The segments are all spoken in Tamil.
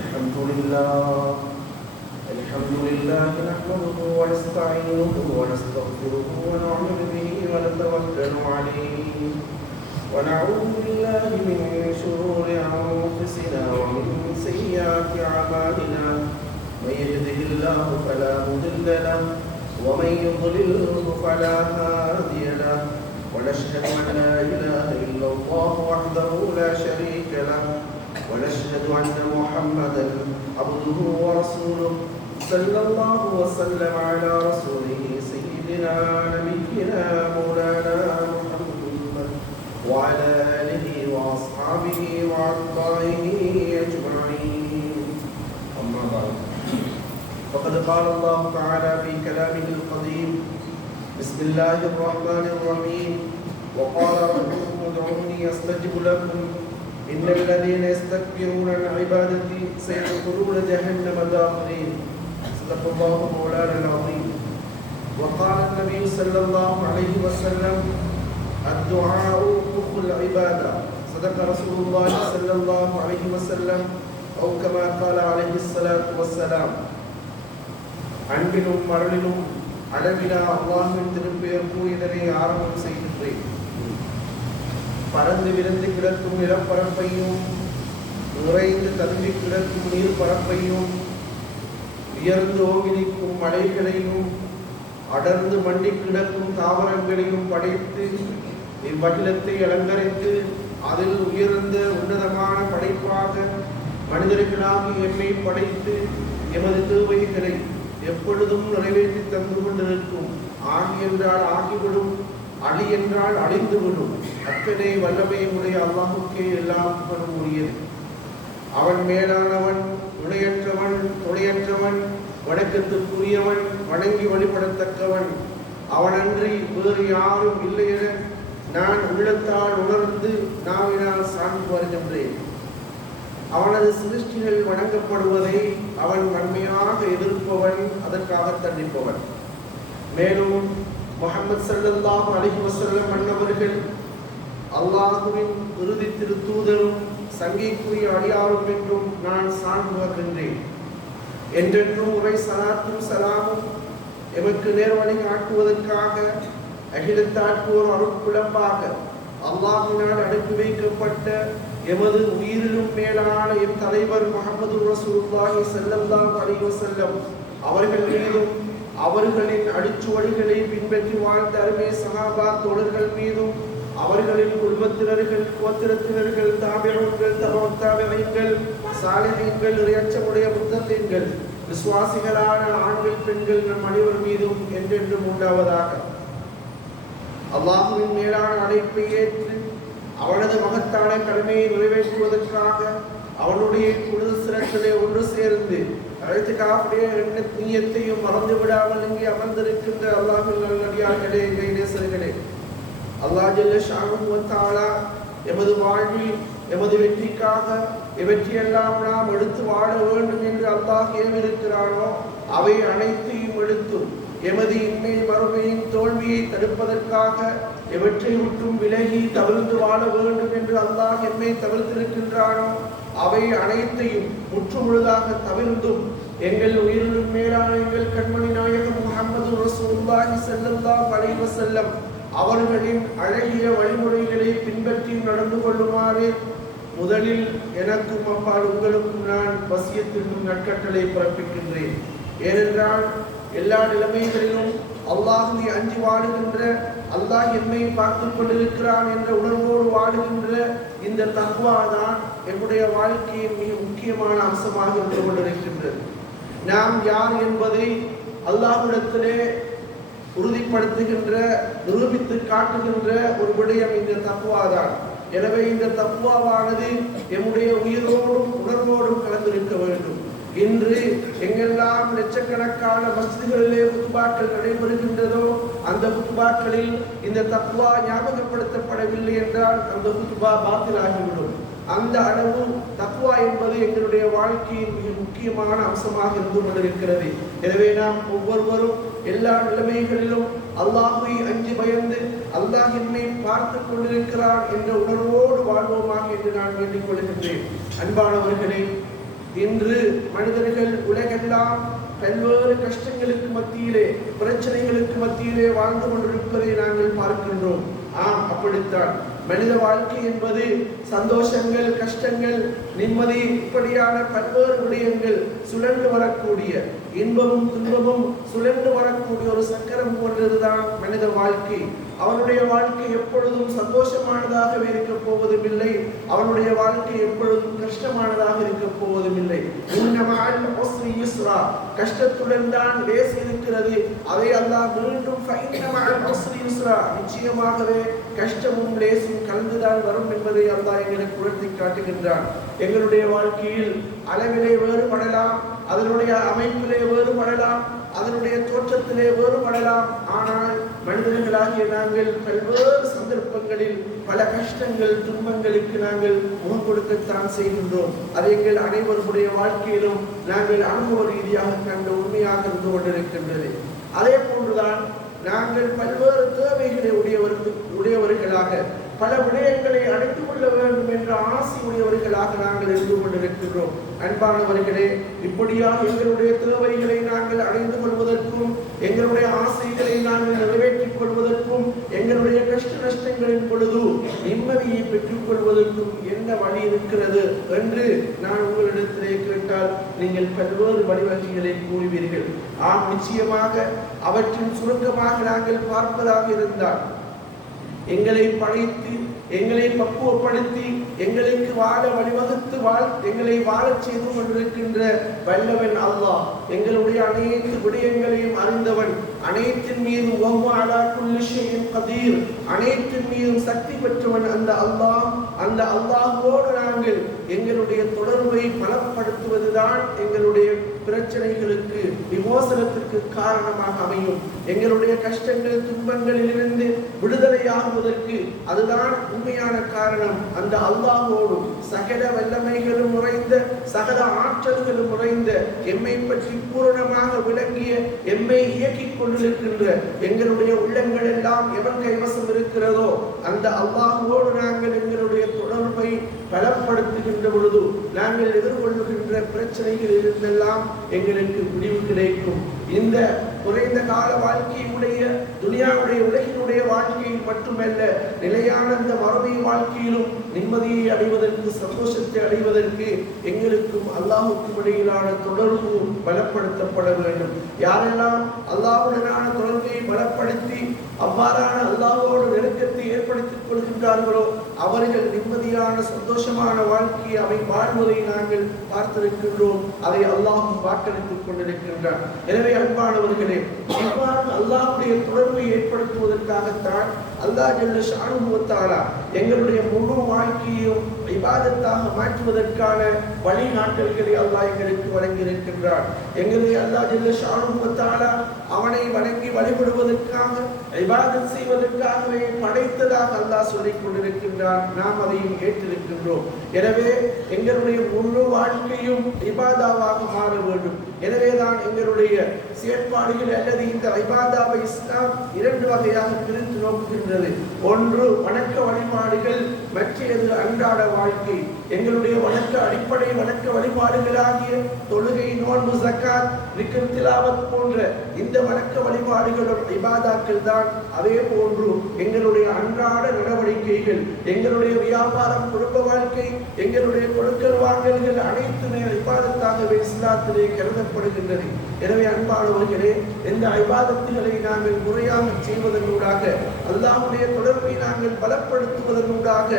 الحمد لله نحمده ونستعينه ونستغفره ونؤمن به ونتوكل عليه ونعوذ بالله من شرور أنفسنا ومن سيئات أعمالنا من يهده الله فلا مضل له ومن يضلله فلا هادي له ونشهد أن لا إله إلا الله وحده لا شريك له ونشهد أن محمدا عبده ورسوله صلى الله وسلم على رسوله سيدنا نبينا مولانا محمد وعلى آله وأصحابه وأتباعه أجمعين. أما بعد فقد قال الله تعالى في كلامه القديم: بسم الله الرحمن الرحيم. وقال ربكم ادعوني أستجب لكم إن الذين يستكبرون عن عبادتي سيدخلون جهنم داخلين. صدق الله مولانا العظيم. وقال النبي صلى الله عليه وسلم: الدعاء مخ العبادة. صدق رسول الله صلى الله عليه وسلم أو كما قال عليه الصلاة والسلام. அன்பிலும் மரணிலும் அளவிலா அல்லாஹ்வின் திருப்பெயர் கூறியதனை ஆரம்பம் செய்கின்றேன். பறந்து விருந்து கிடக்கும் நிலப்பரப்பையும் நிறைந்து தள்ளி கிடக்கும் நீர் பரப்பையும் உயர்ந்து ஓங்கிலிக்கும் மலைகளையும் அடர்ந்து மண்டி கிடக்கும் தாவரங்களையும் படைத்து இவ்வகிலத்தை அலங்கரித்து அதில் உயர்ந்த உன்னதமான படைப்பாக மனிதர்களாகி எம்மை படைத்து எமது தேவைகளை எப்பொழுதும் நிறைவேற்றி தந்து கொண்டிருக்கும். ஆகி என்றால் ஆகிவிடும், அழி என்றால் அழிந்துவிடும். அத்தனை வல்லமையுடைய அல்லாஹுக்கே எல்லாம் புகழும் உரியது. அவன் மேலானவன், துணையற்றவன், துணையற்றவன், வணக்கத்துக்குரியவன், வணங்கி வழிபடத்தக்கவன். அவனன்றி வேறு யாரும் இல்லை என நான் உள்ளத்தால் உணர்ந்து நாவினால் சான்று வருகின்றேன். அவனது சிருஷ்டிகள் வணங்கப்படுவதை அவன் நன்மையாக எதிர்ப்பவன், அதற்காக தண்டிப்பவன். மேலும் முஹம்மது ஸல்லல்லாஹு அலைஹி வஸல்லம் அன்னவர்கள் அல்லாஹுவின் இறுதி திருத்தூதரும் சங்கைக்குரிய அடியாரும் என்றும் நான் சான்று வருகின்றேன். என்றென்றும் உரை சலாத்தும் சலாமும் எமக்கு நேர்வழி காட்டுவதற்காக அகிலத்தாட்போர் அருட்குழம்பாக அல்லாஹ்வினால் அனுப்பி வைக்கப்பட்ட எமது உயிரிலும் மேலான என் தலைவர் முஹம்மது ரசூலுல்லாஹி ஸல்லல்லாஹு அலைஹி வஸல்லம் அவர்கள் மீதும் அவர்களின் அடிச்சுவடுகளை பின்பற்றி வாழ்ந்த அருமை சஹாபா தோழர்கள் மீதும் அவர்களின் குடும்பத்தினர்கள், கோத்திரத்தினர்கள், தாபிஊன்கள், தபஅத் தாபிஈன்கள், சாலிஹீன்கள், இறையச்சமுடைய முத்தகீன்கள், விசுவாசிகளான ஆண்கள், பெண்கள் நம் அனைவர் மீதும் என்றென்றும் உண்டாவதாக. அல்லாஹ்வின் மேலான அழைப்பை ஏற்று அவனது மகத்தான கடமையை நிறைவேற்றுவதற்காக அவனுடைய குழு சிறப்பிலே ஒன்று சேர்ந்து அழைத்துக்காவுடைய நீயத்தையும் மறந்து விடாமல் இங்கே அமர்ந்திருக்கின்ற அல்லாஹ்வின் நல்லடியார்களே, நேசர்களே, அல்லாஹ் ஜல்ல ஷானுஹு வ தஆலா எமது வாழ்வில் எமது வெற்றிக்காக எவற்றையெல்லாம் நாம் எடுத்து வாழ வேண்டும் என்று அல்லாஹ் ஏவிருக்கிறானோ அவை அனைத்தையும் எடுத்தும் எமது இன்மை மறுமையின் தோல்வியை தடுப்பதற்காக எவற்றை விட்டும் விலகி தவிர்த்து வாழ வேண்டும் என்று அல்லாஹ் எம்மை தவிர்த்திருக்கின்றானோ அவை அனைத்தையும் முற்றுமுழுதாக தவிர்த்தும் எங்கள் உயிரிலும் மேலான எங்கள் கண்மணி நாயகம் முஹம்மது ரசூலுல்லாஹி ஸல்லல்லாஹு அலைஹி வஸல்லம் அவர்களின் அழகிய வழிமுறைகளை பின்பற்றி நடந்து கொள்ளுமாறு முதலில் எனக்கும் அப்பால் உங்களுக்கும் நான் வசியத்திற்கும் நற்கட்டளை பிறப்பிக்கின்றேன். ஏனென்றால் எல்லா நிலைமைகளிலும் அல்லாஹ்வை அஞ்சி வாழுகின்ற, அல்லாஹ் எம்மை பார்த்து கொண்டிருக்கிறான் என்ற உணர்வோடு வாழுகின்ற இந்த தக்வா தான் என்னுடைய வாழ்க்கையின் மிக முக்கியமான அம்சமாக இருந்து கொண்டிருக்கின்றது. நாம் யார் என்பதை அல்லாஹ்விடத்திலே உறுதிப்படுத்துகின்ற, நிரூபித்து காட்டுகின்ற ஒரு விடயம் இந்த தக்வா தான். எனவே இந்த தக்வாவானது எம்முடைய உயிரோடும் உணர்வோடும் கலந்திருக்க வேண்டும். இன்று எங்கெல்லாம் லட்சக்கணக்கான மஸ்ஜிதுகளிலே குத்பாக்கள் நடைபெறுகின்றதோ அந்த குத்பாக்களில் இந்த தக்வா ஞாபகப்படுத்தப்படவில்லை என்றால் அந்த குத்பா பாத்திலாகிவிடும். அந்த அளவு தக்வா என்பது எங்களுடைய வாழ்க்கையின் மிக முக்கியமான அம்சமாக இருந்து கொண்டிருக்கிறது. எனவே நாம் ஒவ்வொருவரும் எல்லா நிலைமைகளிலும் அல்லாஹ்வை அஞ்சி பயந்து அல்லாஹ் என்னை பார்த்து கொண்டிருக்கிறான் என்ற உணர்வோடு வாழ்வோமாக என்று நான் வேண்டிக் கொள்கின்றேன். அன்பானவர்களே, இன்று மனிதர்கள் உலகெல்லாம் பல்வேறு கஷ்டங்களுக்கு மத்தியிலே, பிரச்சனைகளுக்கு மத்தியிலே வாழ்ந்து கொண்டிருப்பதை நாங்கள் பார்க்கின்றோம். ஆம், அப்படித்தான். மனித வாழ்க்கை என்பது சந்தோஷங்கள், கஷ்டங்கள், நிம்மதி, இப்படியான பல்வேறு விடயங்கள் சுழன்று வரக்கூடிய, இன்பமும் துன்பமும் சுழன்று வரக்கூடிய ஒரு சக்கரம் போன்றதுதான் மனித வாழ்க்கை. அவனுடைய வாழ்க்கை எப்பொழுதும் சந்தோஷமானதாகவே இருக்க போவதும் இல்லை, அவனுடைய வாழ்க்கை எப்பொழுதும் கஷ்டமானதாக இருக்க போவதும் இல்லை. கஷ்டத்துடன் தான் லேசி இருக்கிறது. அதை அல்லாஹ் மீண்டும் நிச்சயமாகவே கஷ்டமும் லேசும் கலந்துதான் வரும் என்பதை அல்லாஹ் எங்களுக்கு உணர்த்தி காட்டுகின்றான். எங்களுடைய வாழ்க்கையில் அளவிலே வேறுபடலாம், அதனுடைய அமைப்பிலே வேறுபடலாம், அதனுடைய தோற்றத்திலே வேறுபடலாம். ஆனால் மனிதர்களாகிய நாங்கள் பல்வேறு சந்தர்ப்பங்களில் பல கஷ்டங்கள், துன்பங்களுக்கு நாங்கள் முகம் கொடுக்கத்தான் செய்கின்றோம். அது எங்கள் அனைவருடைய வாழ்க்கையிலும் நாங்கள் அனுபவ ரீதியாக கண்ட உண்மையாக இருந்து கொண்டிருக்கின்றது. அதே போன்றுதான் நாங்கள் பல்வேறு தேவைகளை உடையவர்களாக, பல விடயங்களை அடைந்து கொள்ள வேண்டும் என்ற ஆசை உடையவர்களாக நாங்கள் இருந்து கொண்டிருக்கின்றோம். அன்பானவர்களே, இப்படியாக எங்களுடைய தேவைகளை நாங்கள் அடைந்து கொள்வதற்கும், எங்களுடைய ஆசைகளை நாங்கள் நிறைவேற்றிக் கொள்வதற்கும், எங்களுடைய கஷ்ட நஷ்டங்களின் பொழுது நிம்மதியை பெற்றுக் கொள்வதற்கும் என்ன வழி இருக்கிறது என்று நான் உங்களிடத்திலே கேட்டால் நீங்கள் பல்வேறு வழிவகைகளை கூறுவீர்கள். ஆம், நிச்சயமாக அவற்றின் சுருக்கமாக நாங்கள் பார்ப்பதாக இருந்தால், எங்களை படைத்து, எங்களை பக்குவப்படுத்தி, எங்களுக்கு வாழ வழிவகுத்து எங்களை வாழச் செய்து கொண்டிருக்கின்ற வல்லவன் அல்லாஹ். எங்களுடைய அனைத்து விடயங்களையும் அறிந்தவன், அனைத்தின் மீது அனைத்தின் மீதும் சக்தி பெற்றவன் அந்த அல்லாஹ். அந்த அல்லாஹோடு நாங்கள் எங்களுடைய தொடர்பை பலப்படுத்துவதுதான் எங்களுடைய பிரச்சனைகளுக்கு, விமோசனத்திற்கு காரணமாக அமையும். எங்களுடைய கஷ்டங்கள், துன்பங்களிலிருந்து விடுதலையாகுவதற்கு அதுதான் உண்மையான காரணம். அந்த அல்லாஹோடு சகல வல்லமைகளும் நிறைந்த, சகல ஆற்றல்களும் நிறைந்த, எம்மை பற்றி பூரணமாக விளங்கிய, எம்மை இயக்கிக் கொண்டிருக்கின்ற எங்களுடைய உள்ளங்கள் எல்லாம் எவன் கைவசம் இருக்கிறதோ அந்த அல்லாஹோடு நாங்கள் எங்களுடைய தொடர்பை பலப்படுத்துகின்ற பொழுது நாங்கள் எதிர்கொள்ளுகின்ற பிரச்சனைகளில் இருந்தெல்லாம் எங்களுக்கு முடிவு கிடைக்கும். இந்த குறைந்த கால வாழ்க்கையுடைய துனியாவுடைய உலகினுடைய வாழ்க்கையில் மட்டுமல்ல, நிலையான இந்த மறுமை வாழ்க்கையிலும் நிம்மதியை அடைவதற்கு, சந்தோஷத்தை அடைவதற்கு எங்களுக்கும் அல்லாஹுக்கும் இடையிலான தொடர்பு பலப்படுத்தப்பட வேண்டும். யாரெல்லாம் அல்லாஹுடனான தொடர்பை பலப்படுத்தி அவ்வாறான அல்லாஹோடு நெருக்கத்தை ஏற்படுத்திக் கொள்கின்றார்களோ அவர்கள் நிம்மதியான சந்தோஷமான வாழ்க்கையை வாழ்வதை நாங்கள் பார்த்திருக்கின்றோம். அதை அல்லாஹும் வாக்களித்துக் கொண்டிருக்கின்றார். எனவே அன்பானவர்களே, இவ்வாறு அல்லாஹுடைய தொடர்பை ஏற்படுத்துவதற்காகத்தான் அல்லாஹ் ஜல்ல ஷானுஹு வ தஆலா எங்களுடைய முழு வாழ்க்கையையும் இபாதத்தாக மாற்றுவதற்கான வழிகாட்டல்களை அல்லாஹ் எங்களுக்கு வழங்கியிருக்கின்றார். எங்களை அல்லாஹ் ஜல்ல ஷானுஹு வ தஆலா அவனை வணங்கி வழிபடுவதற்காக, இபாதத் செய்வதற்காகவே படைத்ததாக அல்லாஹ் சொல்லிக் கொண்டிருக்கின்றார். நாம் அதையும் ஏற்றிருக்கின்றோம். எனவே எங்களுடைய முழு வாழ்க்கையும் இபாதாவாக மாற வேண்டும். எனவேதான் எங்களுடைய செயற்பாடுகள் அல்லது இந்த இபாதாவை இஸ்லாம் இரண்டு வகையாக பிரித்து நோக்குகின்றது. ஒன்று வணக்க வழிபாடுகள், மற்றது அன்றாட வாழ்க்கை. எங்களுடைய அடிப்படை வணக்க வழிபாடுகளாகிய தொழுகை, நோன்பு, ஜக்காத், விக்ர், திலாவத் போன்ற இந்த வணக்க வழிபாடுகளும் இபாதாக்கள் தான். அதே போன்று எங்களுடைய அன்றாட நடவடிக்கைகள், எங்களுடைய வியாபாரம், குடும்ப வாழ்க்கை, எங்களுடைய கொடுக்கல் வாங்கல்கள் அனைத்துமே இபாதத்தாகவே இஸ்லாத்திலே கருதப்படுகின்றது. எனவே அன்பானவர்களே, இந்த இபாதத்துகளை நாங்கள் முறையாக செய்வதனூடாக, அல்லாஹ்வுடைய தொடர்பை நாங்கள் பலப்படுத்துவதனூடாக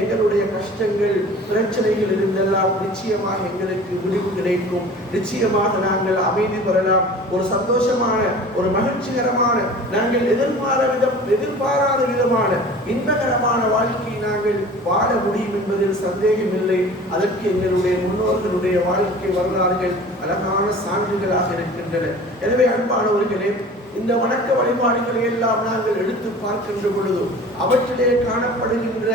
எங்களுடைய கஷ்டங்கள், பிரச்சனைகள் இருந்தெல்லாம் நிச்சயமாக எங்களுக்கு முடிவு கிடைக்கும். நிச்சயமாக நாங்கள் அமைதி பெறலாம். ஒரு சந்தோஷமான, ஒரு மகிழ்ச்சிகரமான, நாங்கள் எதிர்பாராத விதமான இன்பகரமான வாழ்க்கையை நாங்கள் வாழ முடியும் என்பதில் சந்தேகம் இல்லை. அதற்கு எங்களுடைய முன்னோர்களுடைய வாழ்க்கை வரலாறுகள் அழகான சான்றுகளாக இருக்கின்றன. எனவே அன்பானவர்களே, இந்த வணக்க வழிபாடுகளை எல்லாம் நாங்கள் எடுத்து பார்க்கின்ற பொழுது அவற்றிலே காணப்படுகின்ற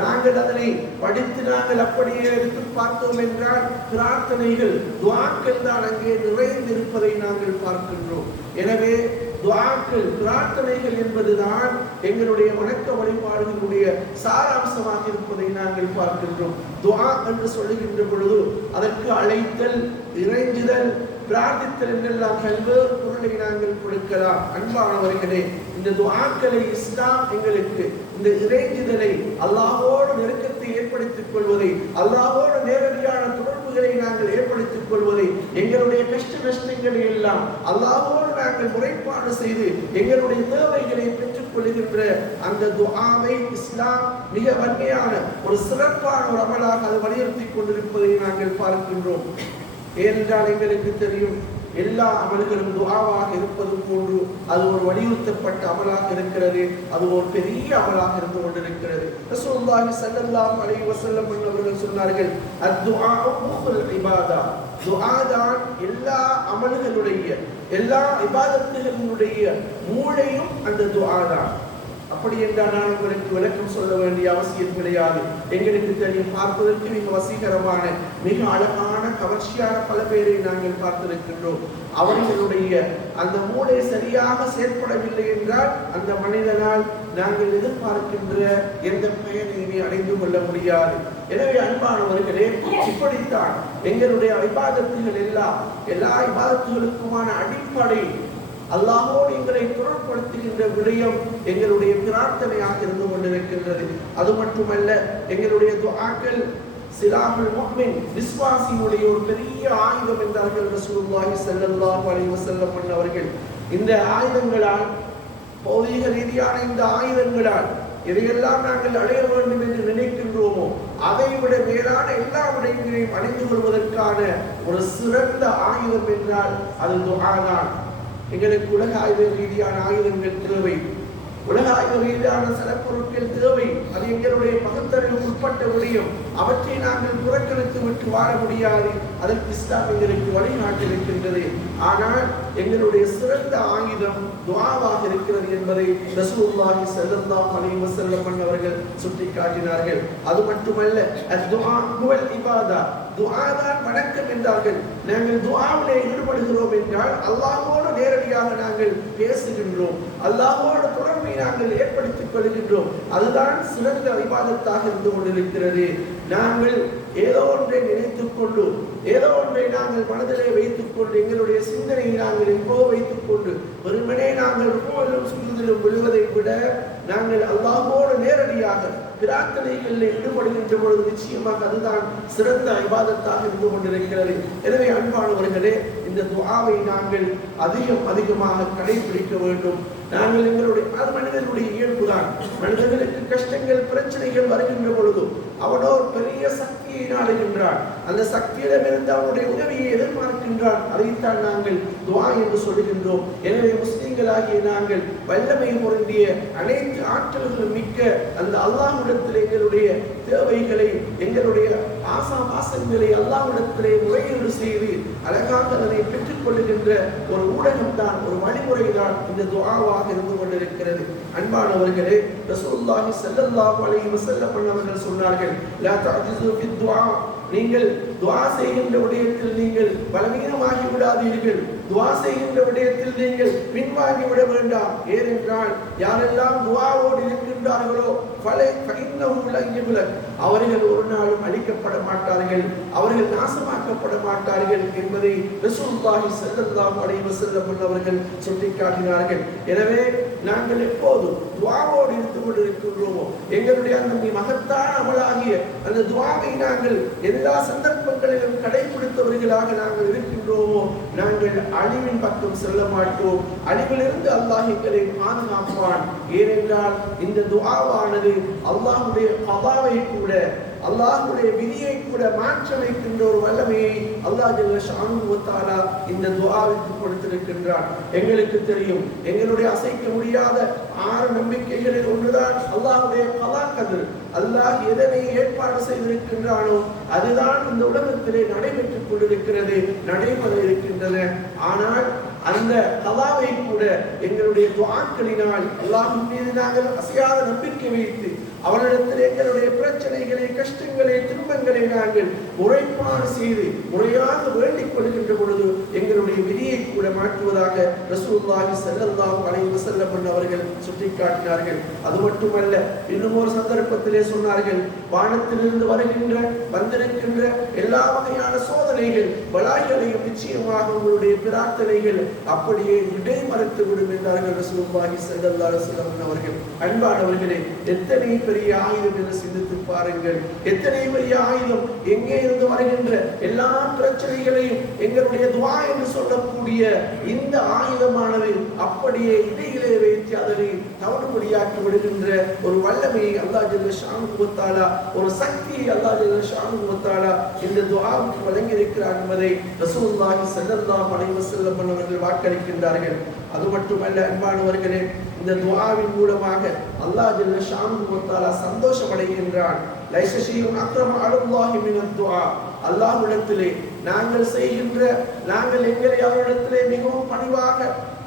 நாங்கள் அதனை படித்து நாங்கள் அப்படியே எடுத்து பார்த்தோம் என்றால் பிரார்த்தனைகள், துஆக்கள் தான் அங்கே நிறைந்திருப்பதை நாங்கள் பார்க்கின்றோம். எனவே துஆக்கள் பிரார்த்தனைகள் என்பதுதான் எங்களுடைய வணக்க வழிபாடுகளுடைய சாராம்சமாக இருப்பதை நாங்கள் பார்க்கின்றோம். துஆ என்று சொல்லுகின்ற பொழுது அதற்கு அழைத்தல், இறைஞ்சுதல், பிரார்த்தித்தல் என்றெல்லாம் பல்வேறு பொருளை நாங்கள் கொடுக்கலாம். அன்பானவர்களே, இந்த துஆக்களை இஸ்லாம் எங்களுக்கு இந்த இறைஞ்சுதலை, அல்லாஹ்வோடு நெருக்கத்தை ஏற்படுத்திக் கொள்வதை, அல்லாஹ்வோடு நேரடியான தொடர்புகளை நாங்கள் ஏற்படுத்திக் கொள்வதை, எங்களுடைய கஷ்ட நஷ்டங்களை எல்லாம் அல்லாஹ்வோடு நாங்கள் முறைப்பாடு செய்து எங்களுடைய தேவைகளை பெற்றுக் கொள்கின்ற அந்த துஆவை இஸ்லாம் மிக வன்மையான ஒரு சிறப்பான ஒரு அமலாக அது வலியுறுத்தி கொண்டிருப்பதை நாங்கள் பார்க்கின்றோம். ஏனென்றால் எங்களுக்கு தெரியும், எல்லா அமல்களும் துஆவாக இருப்பது போன்று அது ஒரு வலியுறுத்தப்பட்ட அமலாக இருக்கிறது. அது ஒரு பெரிய அமலாக இருந்து கொண்டிருக்கிறது. ரசூலுல்லாஹி ஸல்லல்லாஹு அலைஹி வஸல்லம் அவர்கள் சொன்னார்கள், அத்-துஆஉ முஹுல் இபாதா. துஆ தான் எல்லா அமல்களுடைய, எல்லா இபாதத்துகளுடைய மூளையும் அந்த துஆ தான். அப்படி என்றால் நான் உங்களுக்கு விளக்கம் சொல்ல வேண்டிய அவசியம் கிடையாது. எங்களுக்கு தெரியும், பார்ப்பதற்கு மிக வசீகரமான, மிக அழகான, கவர்ச்சியான பல பேரை நாங்கள் பார்த்திருக்கின்றோம். அவர்களுடைய அந்த மூளை சரியாக செயற்படவில்லை என்றால் அந்த மனிதனால் நாங்கள் எதிர்பார்க்கின்ற எந்த பயனையுமே அடைந்து கொள்ள முடியாது. எனவே அன்பானவர்களே, இப்படித்தான் எங்களுடைய இபாதத்துகள் எல்லா இபாதத்துகளுக்குமான அடிப்படை அல்லாஹ்வோடு எங்களை தொடர்படுத்துகின்ற விடயம் எங்களுடைய பிரார்த்தனையாக இருந்து கொண்டிருக்கின்றது. அது மட்டுமல்ல, எங்களுடைய துஆக்கள் சிலாஹுல் முஃமின், விஸ்வாசியுடைய ஒரு பெரிய ஆயுதம் என்றார்கள் ரசூலுல்லாஹி ஸல்லல்லாஹு அலைஹி வஸல்லம் அவர்கள். இந்த ஆயுதங்களால், பௌதீக ரீதியான இந்த ஆயுதங்களால் எதையெல்லாம் நாங்கள் அடைய வேண்டும் என்று நினைக்கின்றோமோ அதை விட மேலான எல்லா விடயங்களையும் அடைந்து கொள்வதற்கான ஒரு சிறந்த ஆயுதம் என்றால் அது துஆ தான். எங்களுக்கு உலக ஆயுத ரீதியான ஆயுதங்கள் தேவை, உலக ஆயுத ரீதியான சில பொருட்கள் தேவை. அது எங்களுடைய பகுத்தறிவுக்கு உட்பட்ட விடயம். அவற்றை நாங்கள் புறக்கணித்து விட்டு வாழ முடியாது. அதற்கு இஸ்லாம் எங்களுக்கு வழிகாட்டியிருக்கின்றது. ஆனால் எங்களுடைய சிறந்த ஆயுதம் துஆவாக இருக்கிறது என்பதை ரசூலுல்லாஹி ஸல்லல்லாஹு அலைஹி வஸல்லம் அவர்கள் சுட்டிக்காட்டினார்கள். அது மட்டுமல்ல, அத்-துஆ ஹுவல் இபாதா, துஆ தான் வணக்கம் என்றார்கள். நாங்கள் துஆவிலே ஈடுபடுகிறோம் என்றால் அல்லாஹ்வோடு நேரடியாக நாங்கள் பேசுகின்றோம், அல்லாஹ்வோடு தொடர்பை நாங்கள் ஏற்படுத்திக் கொள்கின்றோம். அதுதான் சிறந்த இபாதத்தாக இருந்து கொண்டிருக்கிறது. நாங்கள் ஏதோ ஒன்றை நினைத்துக் கொண்டு, ஏதோ ஒன்றை நாங்கள் மனதிலே வைத்துக் கொண்டு, எங்களுடைய சிந்தனையை நாங்கள் எங்கோ வைத்துக் கொண்டு வெறுமனே நாங்கள் ருக்குவிலும் சுஜூதிலும் விழுவதை விட நாங்கள் அல்லாஹ்வோடு நேரடியாக பிரார்த்தனைகளில் ஈடுபடுகின்ற பொழுது நிச்சயமாக அதுதான் சிறந்த இபாதத்தாக இருந்து கொண்டிருக்கிறது. எனவே அன்பானவர்களே, இந்த துஆவை நாங்கள் அதிகமாக கடைபிடிக்க வேண்டும். நாங்கள் எங்களுடைய அது மனிதனுடைய இயல்புதான். மனிதர்களுக்கு கஷ்டங்கள், பிரச்சனைகள் வருகின்ற பொழுது அவனோ பெரிய சக்தியை நாடுகின்றான். அந்த சக்தியிடமிருந்து அவனுடைய உதவியை எதிர்பார்க்கின்றான். அதைத்தான் நாங்கள் துஆ என்று சொல்லுகின்றோம். எனவே முஸ்லிம்களாகிய நாங்கள் வல்லமை பொருந்திய அனைத்து ஆற்றல்களும் மிக்க அந்த அல்லாஹ்விடத்தில் எங்களுடைய தேவைகளை, எங்களுடைய ஆசாபாசங்களை அல்லாஹ்விடத்திலே முறையீடு செய்து அழகாக அதனை பெற்றுக் கொள்ளுகின்ற ஒரு ஊடகம் தான், ஒரு வழிமுறை தான் இந்த துஆவாக இருந்து கொண்டிருக்கிறது. அன்பானவர்களே, ரசூலுல்லாஹி ஸல்லல்லாஹு அலைஹி வஸல்லம் அவர்கள் சொன்னார்கள், லா தஅஜிஸு ஃபித் துஆ, நீங்கள் துஆ செய்கின்ற விடயத்தில் நீங்கள் பலவீனமாகி விடாதீர்கள். துஆ செய்கின்ற விடயத்தில் நீங்கள் பின்வாங்கி விட வேண்டாம். ஏனென்றால் யாரெல்லாம் துஆவோடு இருக்கின்றார்களோ அவர்கள் ஒரு நாளும் அழிக்கப்பட மாட்டார்கள், அவர்கள் நாசமாக்கப்பட மாட்டார்கள் என்பதை ரசூலுல்லாஹி ஸல்லல்லாஹு அலைஹி வஸல்லம் அவர்கள் சுட்டிக்காட்டினார்கள். எனவே நாங்கள் எப்போது துஆவோடு இருந்து கொண்டிருக்கின்றோமோ, எங்களுடைய அந்த மகத்தான அமலாகிய அந்த துஆவை நாங்கள் எல்லா சந்தர்ப்பங்களிலும் கடைபிடித்தவர்களாக நாங்கள் இருக்கின்றோமோ, நாங்கள் அழிவின் பக்கம் செல்ல மாட்டோம். அழிவிலிருந்து அல்லாஹ் எங்களை பாதுகாப்பான். ஏனென்றால் இந்த துஆவானது அல்லாஹ்வுடைய கதாவை கூட, அல்லாஹ்வுடைய விதியை கூட மாற்றமைக்கின்ற ஒரு வல்லமையை அல்லாஹ் ஜல்ல ஷானுஹு வ தஆலா இந்த துஆவிற்கு கொடுத்திருக்கின்றான். எங்களுக்கு தெரியும், எங்களுடைய அசைக்க முடியாத 6 நம்பிக்கைகளில் ஒன்றுதான் அல்லாஹ்வுடைய கதா கதிர். அல்லாஹ் எதனை ஏற்பாடு செய்திருக்கின்றானோ அதுதான் இந்த உலகத்திலே நடைபெற்றுக் கொண்டிருக்கிறது, நடைபெற இருக்கின்றன. ஆனால் அந்த கதாவை கூட எங்களுடைய துஆக்களினால் அல்லாஹ்வின் மீது நாங்கள் அசையாத நம்பிக்கை வைத்து அவரிடத்தில் எங்களுடைய பிரச்சனைகளை, கஷ்டங்களை, துன்பங்களை நாங்கள் முறைப்பாடு செய்து முறையாக வேண்டிக் கொள்கின்ற பொழுது எங்களுடைய விதியை கூட மாற்றுவதாக ரசூலுல்லாஹி ஸல்லல்லாஹு அலைஹி வஸல்லம் அவர்கள் சுட்டிக்காட்டினார்கள். அது மட்டுமல்ல, இன்னும் ஒரு சந்தர்ப்பத்திலே சொன்னார்கள், வானத்திலிருந்து வந்திருக்கின்ற எல்லா வகையான சோதனைகள் பலாய்களையும் நிச்சயமாக உங்களுடைய பிரார்த்தனைகள் அப்படியே இடைமறுத்து விடும் என்றார்கள் ரசூலுல்லாஹி ஸல்லல்லாஹு அலைஹி வஸல்லம் அவர்கள். அன்பானவர்களே, எத்தனை பெரிய ஆயுதம் என்று சிந்தித்து பாருங்கள். எத்தனை பெரிய ஆயுதம்! எங்கே இருந்து வருகின்ற எல்லா பிரச்சனைகளையும் எங்களுடைய துஆ என்று சொல்லக்கூடிய இந்த ஆயுதமானது அப்படியே இடையிலே வைத்து அதனை தவிடுபடியாக்கி விடுகின்ற ஒரு வல்லமையை அல்லாஹ் ஜல்ல ஷானுஹு வ தஆலா, ஒரு சக்தியை அல்லாஹ் ஜல்ல ஷானுஹு வ தஆலா இந்த துஆவுக்கு வழங்கி இருக்கிறார் என்பதை ரசூலுல்லாஹி ஸல்லல்லாஹு அலைஹி வஸல்லம் அவர்கள் வாக்களிக்கின்றார்கள். அது மட்டுமல்ல அன்பானவர்களே, இந்த துஆவின் மூலமாக அல்லாஹ் ஜல்ல ஷானுஹு வ தஆலா சந்தோஷம் அடைகின்றான். லைஸ ஷைஉன் அக்ரம அலல்லாஹி மினத் துஆ. அல்லாஹ்விடத்திலே நாங்கள் எங்களை அவரிடத்திலே மிகவும் பணிவாக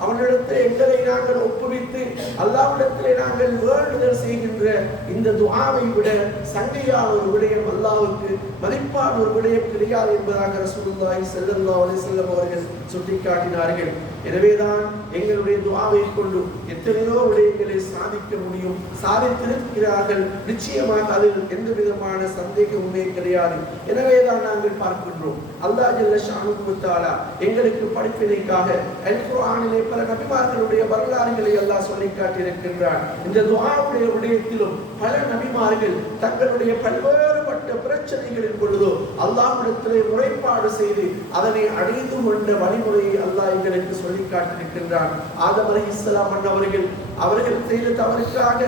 அவனிடத்திலே எங்களை நாங்கள் ஒப்புவித்து அல்லாஹ்விடத்திலே நாங்கள் வேண்டுதல் செய்கின்ற இந்த துஆவை விட சங்கையான ஒரு விடயம், அல்லாஹ்வுக்கு மதிப்பான ஒரு விடயம் கிடையாது என்பதாக ரசூலுல்லாஹி ஸல்லல்லாஹு அலைஹி வஸல்லம் அவர்கள் சுட்டிக்காட்டினார்கள். எனவேதான் எங்களுடைய துஆவை கொண்டு எத்தனையோ விடயங்களை சாதிக்க முடியும், சாதித்திருக்கிறார்கள். நிச்சயமாக அதில் எந்த விதமான சந்தேகமுமே கிடையாது. எனவேதான் நாங்கள் பார்க்கின்றோம், அல்லாஹ் ஜல்ல ஷானுஹு வ தஆலா எங்களுக்கு படிப்பினைக்காக அல் குர்ஆனிலே பல நபிமார்களுடைய வரலாறுகளை அல்லாஹ் சொல்லி காட்டியிருக்கின்றான். இந்த துஆவுடைய விடயத்திலும் பல நபிமார்கள் தங்களுடைய பல்வேறுபட்ட பிரச்சனைகளின் பொழுதோ அல்லாஹ்விடத்திலே முறைப்பாடு செய்து அதனை அடைந்து கொண்ட வழிமுறையை அல்லாஹ் எங்களுக்கு சொல்லி காட்டியிருக்கின்றான். ஆதம் அலைஹிஸ்ஸலாம் அவர்கள் செய்த தவறுக்காக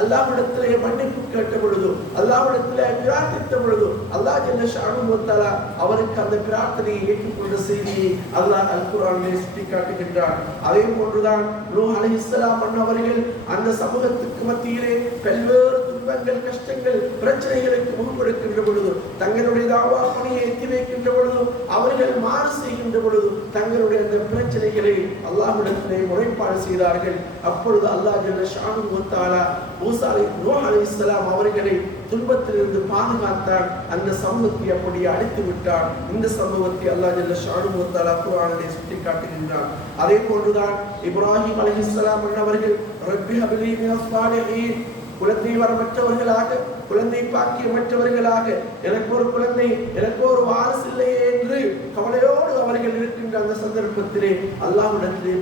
அல்லாஹ்விடத்திலே மன்னிப்பு கேட்ட பொழுது, அல்லாஹ்விடத்திலே பிரார்த்தித்த பொழுது அல்லாஹ் ஜல்ல ஷானுஹு வ தஆலா அவருக்கு அந்த பிரார்த்தனையை ஏற்றுக்கொண்ட செய்தியை அல்லாஹ் அல் குர்ஆனிலே சுட்டிக்காட்டுகின்றான். அதே போன்றுதான் நூஹ் அலைஹிஸ்ஸலாம் அவர்கள் அந்த சமூகத்துக்கு மத்தியிலே பல்வேறு துன்பங்கள், கஷ்டங்கள், பிரச்சனைகளுக்கு முகப்படுகின்ற பொழுது, தங்களுடைய தாவா பணியை எத்தி வைக்கின்ற பொழுது, அவர்கள் மாறு செய்கின்ற பொழுது தங்களுடைய அந்த பிரச்சனைகளை அல்லாஹ்விடத்திலே முறைப்பாடு செய்தார்கள். அப்பொழுது அல்லாஹ் ஜல்ல ஷானுஹு வ தஆலா நூஹ் அலைஹிஸ்ஸலாம் அவர்களை துன்பத்திலிருந்து பாதுகாத்தான். அந்த சமூகத்தை அப்படியே அழித்து விட்டான். இந்த சமூகத்தை அல்லாஹ் ஜல்ல ஷானுஹு வ தஆலா குர்ஆனிலே சுட்டிக்காட்டுகின்றான். அதே போன்றுதான் இப்ராஹிம் அலைஹிஸ்ஸலாம் அவர்கள் ரப்பி ஹப்லி மினஸ் ஸாலிஹீன், குழந்தை வரமற்றவர்களாக, குழந்தை பாக்கியமற்றவர்களாக, எனக்கு ஒரு குழந்தை, எனக்கு ஒரு வாரிசு இல்லையே என்று கவலையோடு அவர்கள் இருக்கின்ற அந்த சந்தர்ப்பத்திலே அல்லாஹ்விடத்திலே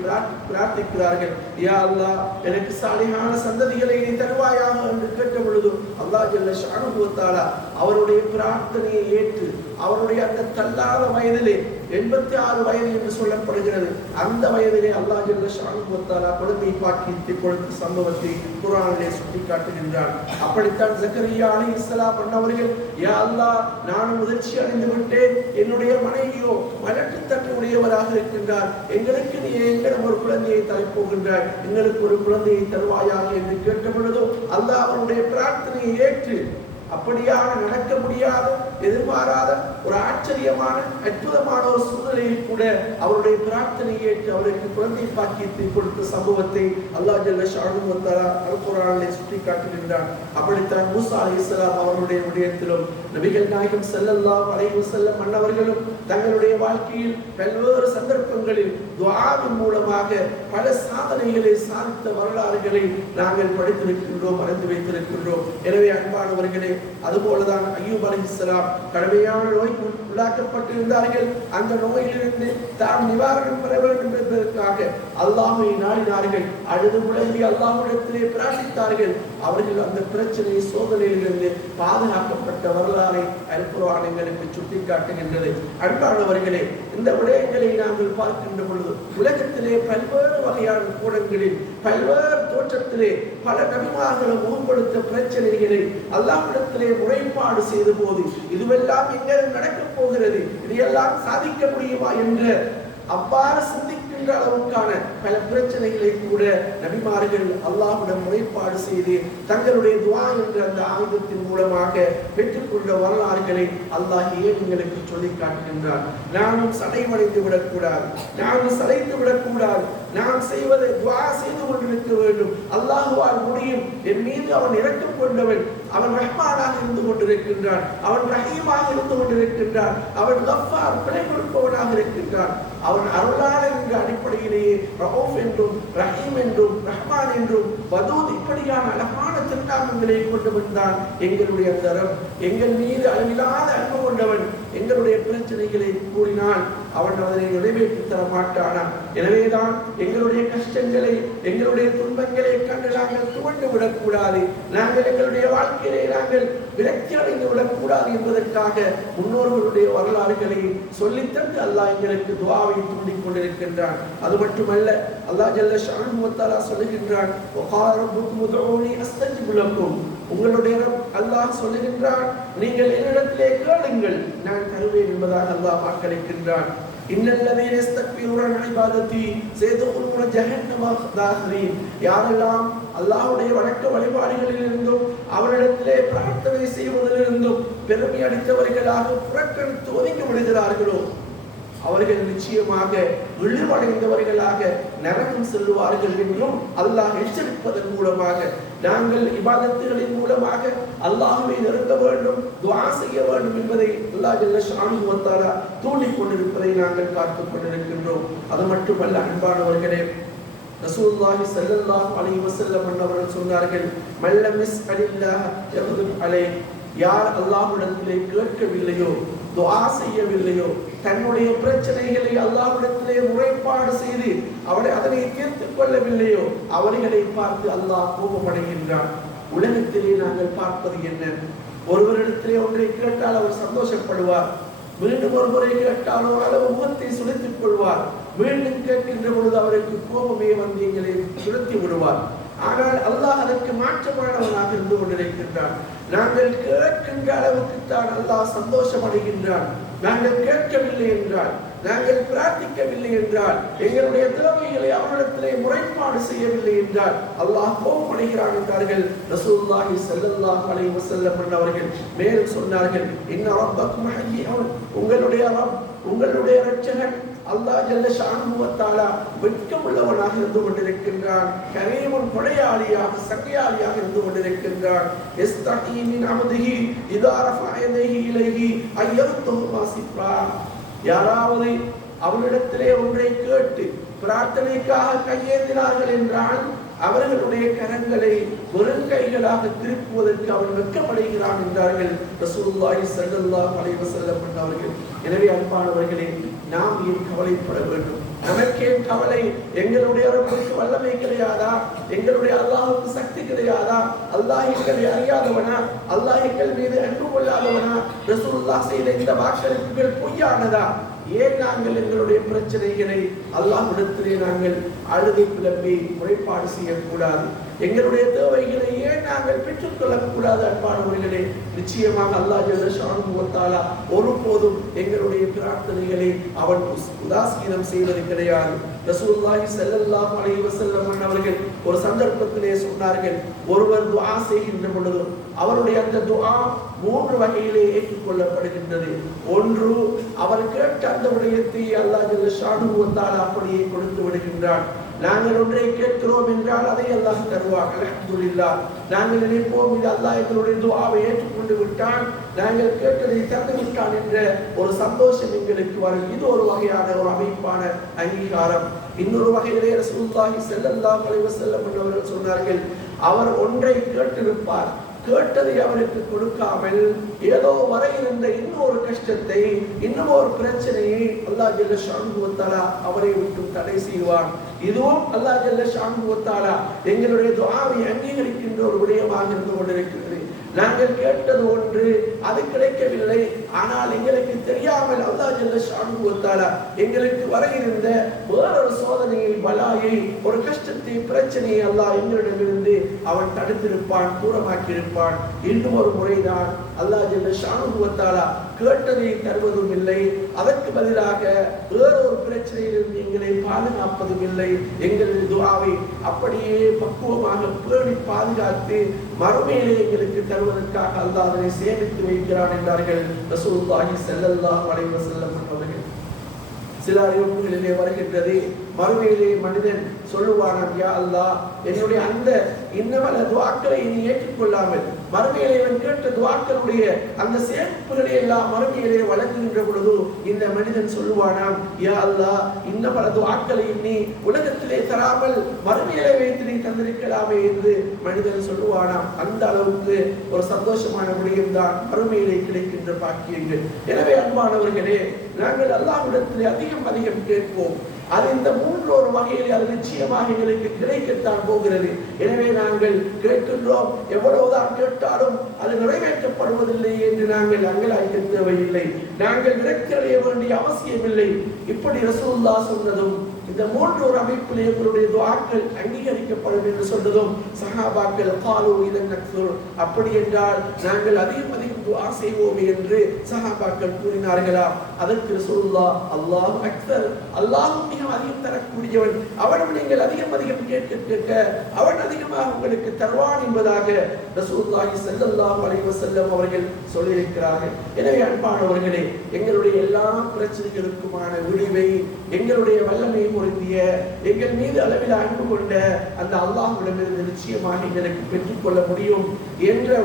பிரார்த்திக்கிறார்கள். யா அல்லாஹ், எனக்கு சாலிஹான சந்ததிகளை நீ தருவாயாக என்று கேட்ட பொழுது அல்லாஹ் ஜல்ல ஷானுஹு வ தஆலா அவருடைய பிரார்த்தனையை ஏற்று அவருடைய அந்த தள்ளாத வயதிலே 86 வயது என்று சொல்லப்படுகிறது, அந்த வயதிலே அல்லாஹ் ஜல்ல ஷானுஹு வ தஆலா குழந்தை பாக்கியத்தை கொடுத்த சம்பவத்தை குர்ஆனிலே சுட்டிக்காட்டுகின்றார். அப்படித்தான் ஜக்கரியா அலைஹிஸ்ஸலாம் அவர்கள், யா அல்லாஹ், நான் முதிர்ச்சி அடைந்து விட்டேன், என்னுடைய மனைவியோ மலட்டுத்தன்மை உடையவராக இருக்கின்றார், எங்களுக்கு நீ எங்களிடம் ஒரு குழந்தையை தரப்போகின்றாய், எங்களுக்கு ஒரு குழந்தையை தருவாயாக என்று கேட்ட பொழுதோ அல்லாஹ் அவருடைய பிரார்த்தனையை ஏற்று அப்படியாக நடக்க முடியாத, எதிர்பாராத ஒரு ஆச்சரியமான அற்புதமான ஒரு சூழ்நிலையில் கூட அவருடைய பிரார்த்தனையை ஏற்று அவருக்கு குழந்தை பாக்கியத்தை கொடுத்த சம்பவத்தை அல்லாஹ் ஜல்ல ஷானுஹு வ தஆலா அல் குர்ஆனிலே சுட்டிக்காட்டுகின்றான். அப்படித்தான் மூசா அலைஹிஸ்ஸலாம் அவருடைய விடயத்திலும் நபிகள் நாயகம் ஸல்லல்லாஹு அலைஹி வஸல்லம் அவர்களும் தங்களுடைய வாழ்க்கையில் பல்வேறு சந்தர்ப்பங்களில் துஆவின் மூலமாக பல சாதனைகளை சாதித்த வரலாறுகளை நாங்கள் படித்திருக்கின்றோம், அறிந்து வைத்திருக்கின்றோம். எனவே அன்பானவர்களே, அதுபோலதான் அய்யூப் அலைஹிஸ்ஸலாம் கடுமையான நோய்க்கு உள்ளாக்கப்பட்டிருந்தார்கள். அந்த நோயிலிருந்து தாம் நிவாரணம் பெற வேண்டும் என்பதற்காக அல்லாஹ்வை நாடினார்கள், அழுது புலம்பி அல்லாஹ்விடத்திலே பிரார்த்தித்தார்கள். அவர்கள் அந்த பிரச்சனை சோதனையிலிருந்து பாதுகாக்கப்பட்ட வரலாறை அல் குர்ஆன் எங்களுக்கு சுட்டிக்காட்டுகின்றது. அன்பானவர்களே, இந்த விடயங்களை நாங்கள் பார்க்கின்ற பொழுது உலகத்திலே பல்வேறு வகையான கூடங்களில் பல்வேறு தோற்றத்திலே பல நபிமார்களும் முகப்படுத்த பிரச்சனைகளை அல்லாஹ்விடத்திலே முறைப்பாடு செய்த போது இதுவெல்லாம் எங்கே நடக்கப் போகிறது, இதையெல்லாம் சாதிக்க முடியுமா என்ற அவ்வாறு சிந்திக்கின்ற அளவுக்கான பல பிரச்சனைகளை கூட நபிமார்கள் அல்லாஹ்விடம் முறைப்பாடு செய்து தங்களுடைய துஆ என்ற அந்த ஆயுதத்தின் மூலமாக பெற்றுக்கொண்ட வரலாறுகளை அல்லாஹ் எங்களுக்கு சொல்லி காட்டுகின்றார். நானும் சடைவடைந்து விடக்கூடாது, நானும் சளைத்து விடக்கூடாது, நாம் செய்வதை துஆ செய்து கொண்டிருக்க வேண்டும். அல்லாஹ்வால் முடியும், என் மீது அவன் இரக்கம் கொண்டவன், அவன் ரஹ்மானாக இருந்து கொண்டிருக்கின்றான், அவன் ரஹீமாக இருந்து கொண்டிருக்கின்றான், அவன் கஃபார் பிழை கொடுப்பவனாக இருக்கின்றான், அவன் அருளாளர் என்ற அடிப்படையிலேயே ரஹூஃப் என்றும் ரஹீம் என்றும் ரஹ்மான் என்றும் வதூத் இப்படியான அழகான திருநாமங்களை கொண்டு வந்தான் எங்களுடைய தரம். எங்கள் மீது அளவில்லாத அன்பு கொண்டவன். எங்களுடைய பிரச்சனைகளை கூறினால் அவன் அதனை நிறைவேற்றி தர மாட்டானா. எனவேதான் எங்களுடைய கஷ்டங்களை எங்களுடைய துன்பங்களை கண்டு நாங்கள் துவண்டு விடக்கூடாது, நாங்கள் எங்களுடைய வாழ்க்கையிலே நாங்கள் விரக்தி அடைந்து விடக்கூடாது என்பதற்காக முன்னோர்களுடைய வரலாறுகளை சொல்லித்தந்து அல்லாஹ் எங்களுக்கு துஆவை தூண்டிக் கொண்டிருக்கின்றான். அது மட்டுமல்ல, அல்லாஹ் ஜல்ல ஷஅனுஹு வ தஆலா சொல்லுகின்றான், வகால ரப்புக்கும் உதுஊனி அஸ்தஜிப் லக்கும். உங்களுடைய அல்லாஹ் சொல்லுகின்றான், நீங்கள் என்னிடத்திலே கேளுங்கள் நான் தருவேன் என்பதாக அல்லாஹ் வாக்களிக்கின்றான். இன்னல்லதீன யஸ்தக்பிரூன அன் இபாதத்தி சயதுகுலூன ஜஹன்னம தாஹிரீன். யாரெல்லாம் அல்லாஹ்வுடைய வணக்க வழிபாடுகளில் இருந்தும் அவரிடத்திலே பிரார்த்தனை செய்வதிலிருந்தும் பெருமை அடித்தவர்களாக புறக்கணித்து ஒதுங்கி விடுகிறார்களோ அவர்கள் நிச்சயமாக இழிவடைந்தவர்களாக நரகம் செல்வார்கள் என்றும் அல்லாஹ் எச்சரிப்பதன் மூலமாக நாங்கள் இபாதத்துகளின் மூலமாக அல்லாஹ்வை நெருங்க வேண்டும், துஆ செய்ய வேண்டும் என்பதை அல்லாஹ் ஜல்ல ஷஅனுஹு வ தஆலா தூண்டிக் கொண்டிருப்பதை நாங்கள் பார்த்துக் கொண்டிருக்கின்றோம். அது மட்டுமல்ல அன்பானவர்களே, ரசூலுல்லாஹி ஸல்லல்லாஹு அலைஹி வஸல்லம் அவர்கள் சொன்னார்கள், மல்லம் யஸ்அலில்லாஹ யக்திப் அலைஹி. யார் அல்லாஹ்விடத்திலே கேட்கவில்லையோ, துஆ செய்யவில்லையோ, தன்னுடைய பிரச்சனைகளை அல்லாஹ்விடத்திலே முறைப்பாடு செய்து அதனை தீர்த்துக் கொள்ளவில்லையோ அவர்களை பார்த்து அல்லாஹ் கோபமடைகின்றான். உலகத்திலே நாங்கள் பார்ப்பது என்ன? ஒருவரிடத்திலே ஒன்றை கேட்டால் அவர் சந்தோஷப்படுவார், மீண்டும் ஒரு முறை கேட்டால் ஓரளவு முகத்தை சுழித்துக் கொள்வார், மீண்டும் கேட்கின்ற பொழுது அவருக்கு கோபமே வந்து எங்களை சுழத்தி விடுவார். ஆனால் அல்லாஹ் அதற்கு மாற்றமானவனாக இருந்து கொண்டிருக்கின்றான். நாங்கள் கேட்கின்ற அளவுக்கு தான் அல்லாஹ் சந்தோஷம் அடைகின்றான். நாங்கள் கேட்கவில்லை என்றால், நாங்கள் பிரார்த்திக்கவில்லை என்றால், எங்களுடைய தேவைகளை அவரிடத்திலே முறைப்பாடு செய்யவில்லை என்றால் அல்லாஹ் கோபமடைகிறான் என்றார்கள் ரசூலுல்லாஹி ஸல்லல்லாஹு அலைஹி வஸல்லம் அவர்கள். மேலும் சொன்னார்கள், இன்ன ரப்பக்கும் ஹய்யுன். உங்களுடைய ரப், உங்களுடைய இரட்சகன் அல்லாஹ் ஜல்ல ஷஅனுஹு வ தஆலா வெட்கமுள்ளவனாக இருந்து கொண்டிருக்கின்றான். கரீமுன் கொடையாளியாக சங்கையாளியாக இருந்து கொண்டிருக்கின்றான். யஸ்தஹீ மின் அம்திஹி இதா ரஃபஅ யதைஹி இலைஹி அய்யர்துஹு சிஃப்ரா. யாராவது அவரிடத்திலே ஒன்றை கேட்டு பிரார்த்தனைக்காக கையேந்தினார்கள் என்றால் அவர்களுடைய கரங்களை வெறுங்கைகளாக திருப்புவதற்கு அவன் வெட்கமடைகிறான் என்றார்கள் ரசூலுல்லாஹி ஸல்லல்லாஹு அலைஹி வஸல்லம் அவர்கள். எனவே அன்பானவர்களே, நாம் ஏன் கவலைப்பட வேண்டும்? நமக்கேன் கவலை? எங்களுடைய ரப்புக்கு வல்லமை கிடையாதா? எங்களுடைய அல்லாஹ்வுக்கு சக்தி கிடையாதா? அல்லாஹ் எங்களை அறியாதவனா? அல்லாஹ் எங்கள் மீது அன்பு கொள்ளாதவனா? ரசூலுல்லாஹ் செய்த இந்த வாக்களிப்புகள் பொய்யானதா? ஏன் நாங்கள் எங்களுடைய பிரச்சனைகளை அல்லாஹ்விடத்திலே நாங்கள் அழுது புலம்பி முறைப்பாடு செய்யக்கூடாது? எங்களுடைய தேவைகளை ஏன் நாங்கள் பெற்றுக்கொள்ளக்கூடாது? அன்பானவர்களே, நிச்சயமாக அல்லாஹ் ஜல்ல ஷஅனுஹு வ தஆலா ஒருபோதும் எங்களுடைய பிரார்த்தனைகளை அவன் உதாசீனம் செய்வது கிடையாது. ரசூலுல்லாஹி ஸல்லல்லாஹு அலைஹி வஸல்லம் அவர்கள் ஒரு சந்தர்ப்பத்திலே சொன்னார்கள், ஒருவர் துஆ செய்கின்ற பொழுது அவருடைய அந்த துஆ 3 வகையிலே ஏற்றுக்கொள்ளப்படுகின்றது. ஒன்று, அவர் கேட்ட அந்த விடயத்தை அல்லாஹ் ஜல்ல ஷஅனுஹு வ தஆலா அப்படியே கொடுத்து விடுகின்றான். நாங்கள் ஒன்றை கேட்கிறோம் என்றால் அதை அல்லாஹ் தருவார். அல்ஹம்துலில்லாஹ். நாங்கள் நினைப்போம், இது அல்லாஹ் எங்களுடைய துஆவை ஏற்றுக்கொண்டு விட்டான், நாங்கள் கேட்டதை தந்து விட்டான் என்ற ஒரு சந்தோஷம் எங்களுக்கு வரும். இது ஒரு வகையான ஒரு அமைப்பான அங்கீகாரம். இன்னொரு வகையிலே ரசூலுல்லாஹி ஸல்லல்லாஹு அலைஹி வஸல்லம் அவர்கள் சொன்னார்கள், அவர் ஒன்றை கேட்டிருப்பார், கேட்டதை அவருக்கு கொடுக்காமல் ஏதோ வர இருந்த இன்னொரு கஷ்டத்தை, இன்னும் ஒரு பிரச்சனையை அல்லாஹ் ஜல்ல ஷஅனுஹு வ தஆலா அவரை விட்டு தடை செய்வான். இதுவும் அல்லாஹ் ஜல்ல ஷஅனுஹு வ தஆலா எங்களுடைய துஆவை அங்கீகரிக்கின்ற ஒரு விடயமாக இருந்து கொண்டிருக்கிறது. நாங்கள் கேட்டது ஒன்று, அது கிடைக்கவில்லை, ஆனால் எங்களுக்கு தெரியாமல் அல்லாஹ் ஜல்ல ஷஅனுஹு வ தஆலா எங்களுக்கு வர இருந்த வேறொரு சோதனையை, பலாயை, ஒரு கஷ்டத்தை, பிரச்சனையை அல்லாஹ் எங்களிடமிருந்து அவன் தடுத்திருப்பான், தூரமாக்கி இருப்பான். இன்னும் ஒரு முறைதான் அல்லாஹ் ஜல்ல ஷஅனுஹு வ தஆலா கேட்டதை தருவதும் இல்லை, அதற்கு பதிலாக வேறொரு பிரச்சனையிலிருந்து எங்களை பாதுகாப்பதும் இல்லை. எங்களுடைய துஆவை அப்படியே பக்குவமாக பேணி பாதுகாத்து மறுமையிலே எங்களுக்கு தருவதற்காக அல்லாஹ் அதனை சேமித்து வைக்கிறான் என்றார்கள் ரசூலுல்லாஹி ஸல்லல்லாஹு அலைஹி வஸல்லம் அவர்கள். சில அறிவிப்புகளிலே வருகின்றது, மறுமையிலே மனிதன் சொல்லுவானாம், யா அல்லாஹ், என்னுடைய அந்த இன்னவல துஆக்களை நீ ஏற்றுக்கொள்ளாமல் மறுமையிலே இவன் கேட்ட துஆக்களுடைய அந்த சேமிப்புகளை எல்லாம் மறுமையிலே வழங்குகின்ற பொழுது இந்த மனிதன் சொல்லுவானாம், யா அல்லாஹ், இன்ன பல துஆக்களை நீ உலகத்திலே தராமல் மறுமையிலே வைத்து நீ தந்திருக்கலாமே என்று மனிதன் சொல்லுவானாம். அந்த அளவுக்கு ஒரு சந்தோஷமான விடயம் தான் மறுமையிலே கிடைக்கின்ற பாக்கியங்கள். எனவே அன்பானவர்களே, நாங்கள் அல்லாஹ்விடத்திலே அதிகம் அதிகம் கேட்போம். அது இந்த மூன்று ஒரு வகையில் அது நிச்சயமாக எங்களுக்கு கிடைக்கத்தான் போகிறது. எனவே நாங்கள் கேட்கின்றோம், எவ்வளவுதான் கேட்டாலும் அது நிறைவேற்றப்படுவதில்லை என்று நாங்கள் அங்கலாய்க்க தேவையில்லை. நாங்கள் விரக்தியடைய வேண்டிய அவசியமில்லை. இப்படி ரசூலுல்லாஹ் சொன்னதும் இந்த மூன்று ஒரு அமைப்பில் எங்களுடைய துஆக்கள் அங்கீகரிக்கப்படும் என்று சொன்னதும் சஹாபாக்கள் காலு இதன் நக்சுர், அப்படி என்றால் நாங்கள் அதிகம் அதிகம் துஆ செய்வோம் என்று சஹாபாக்கள் கூறினார்களா? அதற்கு ரசூலுல்லாஹ் அல்லாஹு அக்பர், அல்லாஹ் மிக அதிகம் தரக்கூடியவன், அவனும் நீங்கள் அதிகம் அதிகம் கேட்க கேட்க அவன் அதிகமாக உங்களுக்கு தருவான் என்பதாக ரசூலுல்லாஹி ஸல்லல்லாஹு அலைஹி வஸல்லம் அவர்கள் சொல்லியிருக்கிறார்கள். எனவே அன்பானவர்களே, எங்களுடைய எல்லா பிரச்சனைகளுக்குமான விடிவை எங்களுடைய வல்லமை பொருந்திய எங்கள் மீது அளவில் அன்பு கொண்ட அந்த அல்லாஹ்விடமிருந்து நிச்சயமாக எங்களுக்கு பெற்றுக்கொள்ள முடியும் என்ற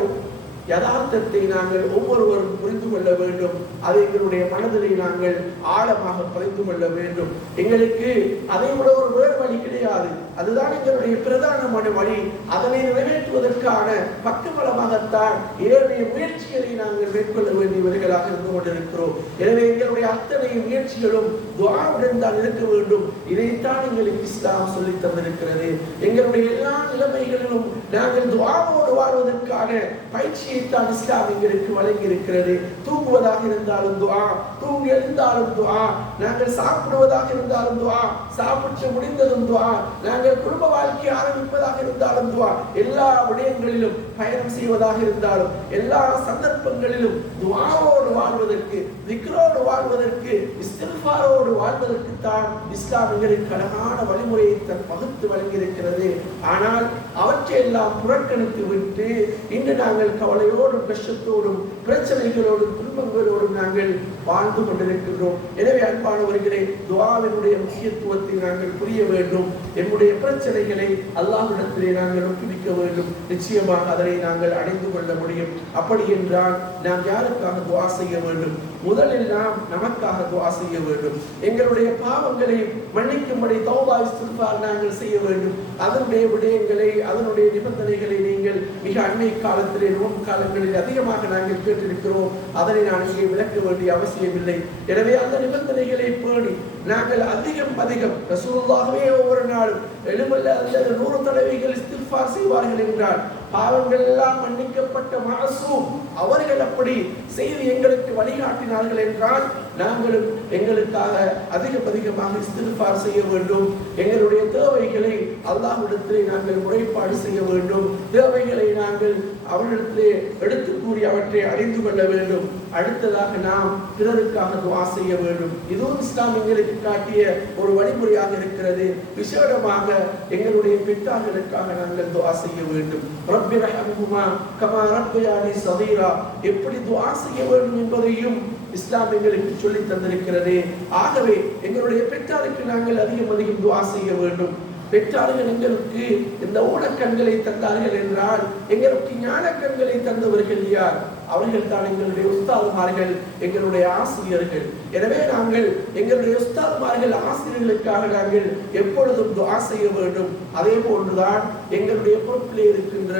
யதார்த்தத்தை நாங்கள் ஒவ்வொருவரும் புரிந்து கொள்ள வேண்டும். அதை எங்களுடைய மனதிலே நாங்கள் ஆழமாக புரிந்து கொள்ள வேண்டும். எங்களுக்கு அதை விட ஒரு வேறு வழி கிடையாது. அதுதான் எங்களுடைய பிரதானமான வழி. அதனை நிறைவேற்றுவதற்கான பக்கபலமாகத்தான் ஏனைய முயற்சிகளை நாங்கள் மேற்கொள்ள வேண்டியவர்களாக இருந்து கொண்டிருக்கிறோம். எனவே எங்களுடைய அத்தனை முயற்சிகளும் துஆவுடன் தான் இருக்க வேண்டும். இதைத்தான் எங்களுக்கு இஸ்லாம் சொல்லி தந்திருக்கிறது. எங்களுடைய எல்லா நிலைமைகளிலும் நாங்கள் துஆவோடு வாழ்வதற்கான பயிற்சியைத்தான் இஸ்லாம் எங்களுக்கு வழங்கி இருக்கிறது. தூங்குவதாக இருந்தாலும் துஆ, தூங்கி எழுந்தாலும் துஆ, நாங்கள் சாப்பிடுவதாக இருந்தாலும் துஆ, சாப்பிட்டு முடிந்ததும் துஆ, நாங்கள் குடும்ப வாழ்க்கை ஆரம்பிப்பதாக இருந்தாலும் துஆ, எல்லா விடயங்களிலும் பயணம் செய்வதாக இருந்தாலும் எல்லா சந்தர்ப்பங்களிலும் துஆவோடு வாழ்வதற்கு, திக்ரோடு வாழ்வதற்கு, இஸ்திக்ஃபாரோடு வாழ்வதற்கு தான் இஸ்லாம் எங்களுக்கு அழகான வழிமுறையை பகுத்து வழங்கியிருக்கிறது. ஆனால் அவற்றை எல்லாம் புறக்கணித்து விட்டு இன்று நாங்கள் கவலையோடும் கஷ்டத்தோடும் பிரச்சனைகளோடும் துன்பங்களோடும் நாங்கள் வாழ்ந்து கொண்டிருக்கின்றோம். எனவே அன்பானவர்களே, துஆவினுடைய முக்கியத்துவத்தை நாங்கள் புரிய வேண்டும். என்னுடைய பிரச்சனைகளை அல்லாஹ்விடத்திலே நாங்கள் ஒப்புவிக்க வேண்டும். நிச்சயமாக அதனை நாங்கள் அடைந்து கொள்ள முடியும். அப்படி என்றால் நாம் யாருக்காக துஆ செய்ய வேண்டும்? முதலில் நாம் நமக்காக துஆ செய்ய வேண்டும். எங்களுடைய பாவங்களை மன்னிக்கும்படி தௌபா இஸ்திக்ஃபார் நாங்கள் செய்ய வேண்டும். அதனுடைய விடயங்களை, அதனுடைய நிபந்தனைகளை நீங்கள் மிக அண்மை காலத்திலே, நோன்பு காலங்களில் அதிகமாக நாங்கள் கேட்டிருக்கிறோம். அதனை நான் இங்கே விளக்க வேண்டிய அவசியமில்லை. எனவே அந்த நிபந்தனைகளை பேணி நாங்கள் அதிகம் ரசூலுல்லாஹ்வே ஒவ்வொரு நாளும் 70 அல்லது 100 தடவைகள் இஸ்திக்ஃபார் செய்வார்கள் என்றால் பாவங்கள் எல்லாம் மன்னிக்கப்பட்ட மாசூம் அவர்கள் அப்படி செய்து எங்களுக்கு வழிகாட்டினார்கள் என்றால் நாங்களும் எங்களுக்காக அதிகமாக இஸ்திக்ஃபார் செய்ய வேண்டும். எங்களுடைய தேவைகளை அல்லாஹ்விடத்திலே நாங்கள் முறைப்பாடு செய்ய வேண்டும். தேவைகளை நாங்கள் அவரிடத்திலே எடுத்து கூறி அவற்றை அறிந்து கொள்ள வேண்டும். அடுத்ததாக நாம் பிறருக்காக துஆ செய்ய வேண்டும். இதுவும் இஸ்லாம் எங்களுக்கு காட்டிய ஒரு வழிமுறையாக இருக்கிறது. விசேடமாக எங்களுடைய பெற்றார்களுக்காக நாங்கள் துஆ செய்ய வேண்டும். ரப்பி ரஹ்மஹுமா கமா ரப்பயானி ஸகீரா, எப்படி துஆ செய்ய வேண்டும் என்பதையும் இஸ்லாம் எங்களுக்கு சொல்லி தந்திருக்கிறது. ஆகவே எங்களுடைய பெற்றாருக்கு நாங்கள் அதிகம் துஆ செய்ய வேண்டும். பெற்றார்கள் எங்களுக்கு இந்த ஊனக்கண்களை தந்தார்கள் என்றால் எங்களுக்கு ஞானக்கண்களை தந்தவர்கள் யார்? அவர்கள் தான் எங்களுடைய உஸ்தாதுமார்கள், எங்களுடைய ஆசிரியர்கள். எனவே நாங்கள் எங்களுடைய உஸ்தாதுமார்கள், ஆசிரியர்களுக்காக நாங்கள் எப்பொழுதும் துஆ செய்ய வேண்டும். அதே போன்றுதான் எங்களுடைய பொறுப்பிலே இருக்கின்ற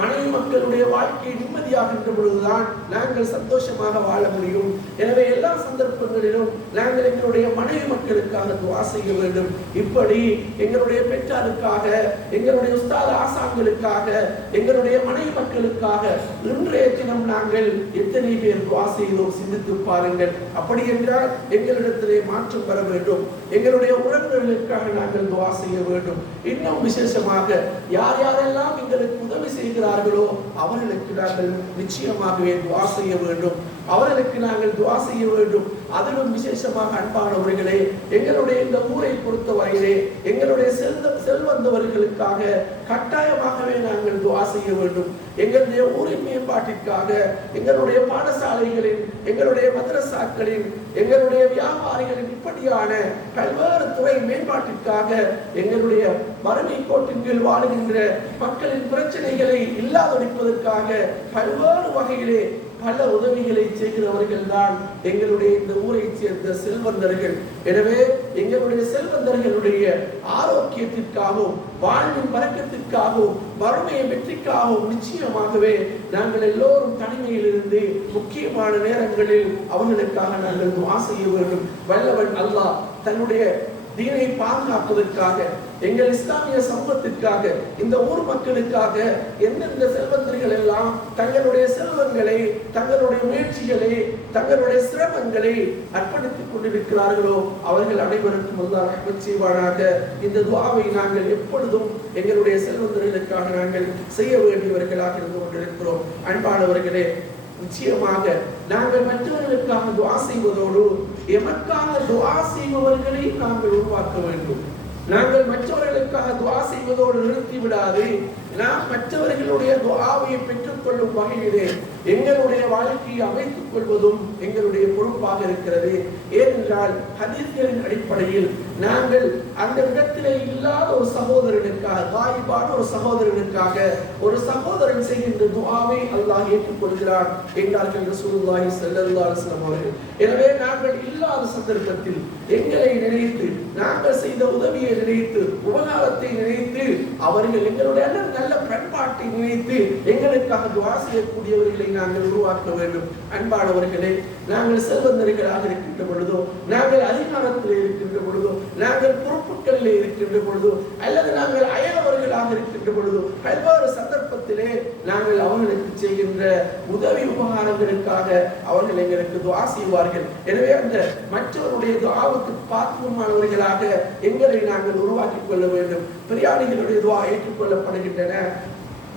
மனைவி மக்களுடைய வாழ்க்கை நிம்மதியாகின்ற பொழுதுதான் நாங்கள் சந்தோஷமாக வாழ முடியும். எனவே எல்லா சந்தர்ப்பங்களிலும் நாங்கள் எங்களுடைய மனைவி மக்களுக்காக துஆ செய்ய வேண்டும். இப்படி எங்களுடைய பெற்றாருக்காக, எங்களுடைய உஸ்தாது ஆசான்களுக்காக, எங்களுடைய மனைவி மக்களுக்காக இன்றைய தினம் நாங்கள் எத்தனை பேர் துஆ செய்தோம் சிந்தித்து பாருங்கள். அப்படி என்றால் எங்களிடத்திலே மாற்றம் வர வேண்டும். எங்களுடைய உறவினர்களுக்காக நாங்கள் துஆ செய்ய வேண்டும். இன்னும் விசேஷமாக யார் யாரெல்லாம் எங்களுக்கு உதவி செய்கிறார்களோ அவர்களுக்கு நாங்கள் நிச்சயமாகவே துஆ செய்ய வேண்டும். அவர்களுக்கு நாங்கள் துஆ செய்ய வேண்டும். அதிலும் விசேஷமாக அன்பானவர்களே, எங்களுடைய இந்த ஊரை பொறுத்தவரையிலே எங்களுடைய செல்வந்தவர்களுக்காக கட்டாயமாகவே நாங்கள் துஆ செய்ய வேண்டும். எங்களுடைய ஊரின் மேம்பாட்டிற்காக, எங்களுடைய பாடசாலைகளின், எங்களுடைய மதரசாக்களின், எங்களுடைய வியாபாரிகளின் இப்படியான பல்வேறு துறை மேம்பாட்டிற்காக, எங்களுடைய வறுமை கோட்டின் கீழ் வாழுகின்ற மக்களின் பிரச்சனைகளை இல்லாதொழிப்பதற்காக பல்வேறு வகையிலே பல உதவிகளை செய்கிறவர்கள் தான் எங்களுடைய இந்த ஊரை சேர்ந்த செல்வந்தர்கள். எனவே எங்களுடைய செல்வந்தர்களுடைய ஆரோக்கியத்திற்காகவும் வாழ்வின் பறக்கத்திற்காகவும் வறுமையை வெற்றிக்காகவும் நிச்சயமாகவே நாங்கள் எல்லோரும் தனிமையில் இருந்து முக்கியமான நேரங்களில் அவர்களுக்காக நாங்கள் துஆ செய்ய வேண்டும். வல்லவன் அல்லாஹ் தன்னுடைய தீனை பாதுகாப்பதற்காக, எங்கள் இஸ்லாமிய சமூகத்திற்காக, இந்த ஊர் மக்களுக்காக எந்தெந்த செல்வந்தர்கள் எல்லாம் தங்களுடைய செல்வங்களை, தங்களுடைய முயற்சிகளை, தங்களுடைய சிரமங்களை அர்ப்பணித்துக் கொண்டிருக்கிறார்களோ அவர்கள் அனைவருக்கும் அல்லாஹ் ரஹ்மத் செய்வானாக. இந்த துஆவை நாங்கள் எப்பொழுதும் எங்களுடைய செல்வந்தர்களுக்காக நாங்கள் செய்ய வேண்டியவர்களாக இருந்து கொண்டிருக்கிறோம். அன்பானவர்களே, நிச்சயமாக நாங்கள் மற்றவர்களுக்காக துஆ செய்வதோடு எமக்காக துஆ செய்பவர்களை நாங்கள் உருவாக்க வேண்டும். நாங்கள் மற்றவர்களுக்காக துஆ செய்வதோடு நிறுத்தி விடாது, நாம் மற்றவர்களுடைய துஆவை பெற்றுக்கொள்ளும் வகையிலே எங்களுடைய வாழ்க்கையை அமைத்துக் கொள்வதும் எங்களுடைய பொறுப்பாக இருக்கிறது. ஏனென்றால் ஹதீஸ்களின் அடிப்படையில் நாங்கள் அந்த இடத்திலே இல்லாத ஒரு சகோதரனுக்காக, காயிபான ஒரு சகோதரனுக்காக ஒரு சகோதரன் செய்கின்ற துஆவை அல்லாஹ் ஏற்றுக்கொள்கிறார் என்றார்கள் ரசூலுல்லாஹி ஸல்லல்லாஹு அலைஹி வஸல்லம் அவர்கள். எனவே நாங்கள் இல்லாத சந்தர்ப்பத்தில் எங்களை நினைத்து, நாங்கள் செய்த உதவியை நினைத்து, உபகாரத்தை நினைத்து, அவர்கள் எங்களுடைய நல்ல பண்பாட்டை நினைத்து எங்களுக்காக துஆ செய்யக்கூடியவர்களை நாங்கள் உருவாக்க வேண்டும். அன்பானவர்களே, நாங்கள் செல்வந்தர்களாக இருக்கின்ற பொழுதோ, நாங்கள் அதிகாரத்தில் இருக்கின்ற பொழுதோ, நாங்கள் பொறுப்புகளில் இருக்கின்ற பொழுதோ, அல்லது நாங்கள் அயலவர்களாக இருக்கின்ற பொழுதோ, பல்வேறு சந்தர்ப்பத்திலே நாங்கள் அவர்களுக்கு செய்கின்ற உதவி உபகாரங்களுக்காக அவர்கள் எங்களுக்கு துஆ செய்வார்கள். எனவே அந்த மற்றவருடைய துஆவுக்கு பாத்திரமானவர்களாக எங்களை நாங்கள் உருவாக்கிக் கொள்ள வேண்டும். பெரியாரிகளுடைய துஆ ஏற்றுக்கொள்ளப்படுகின்றன,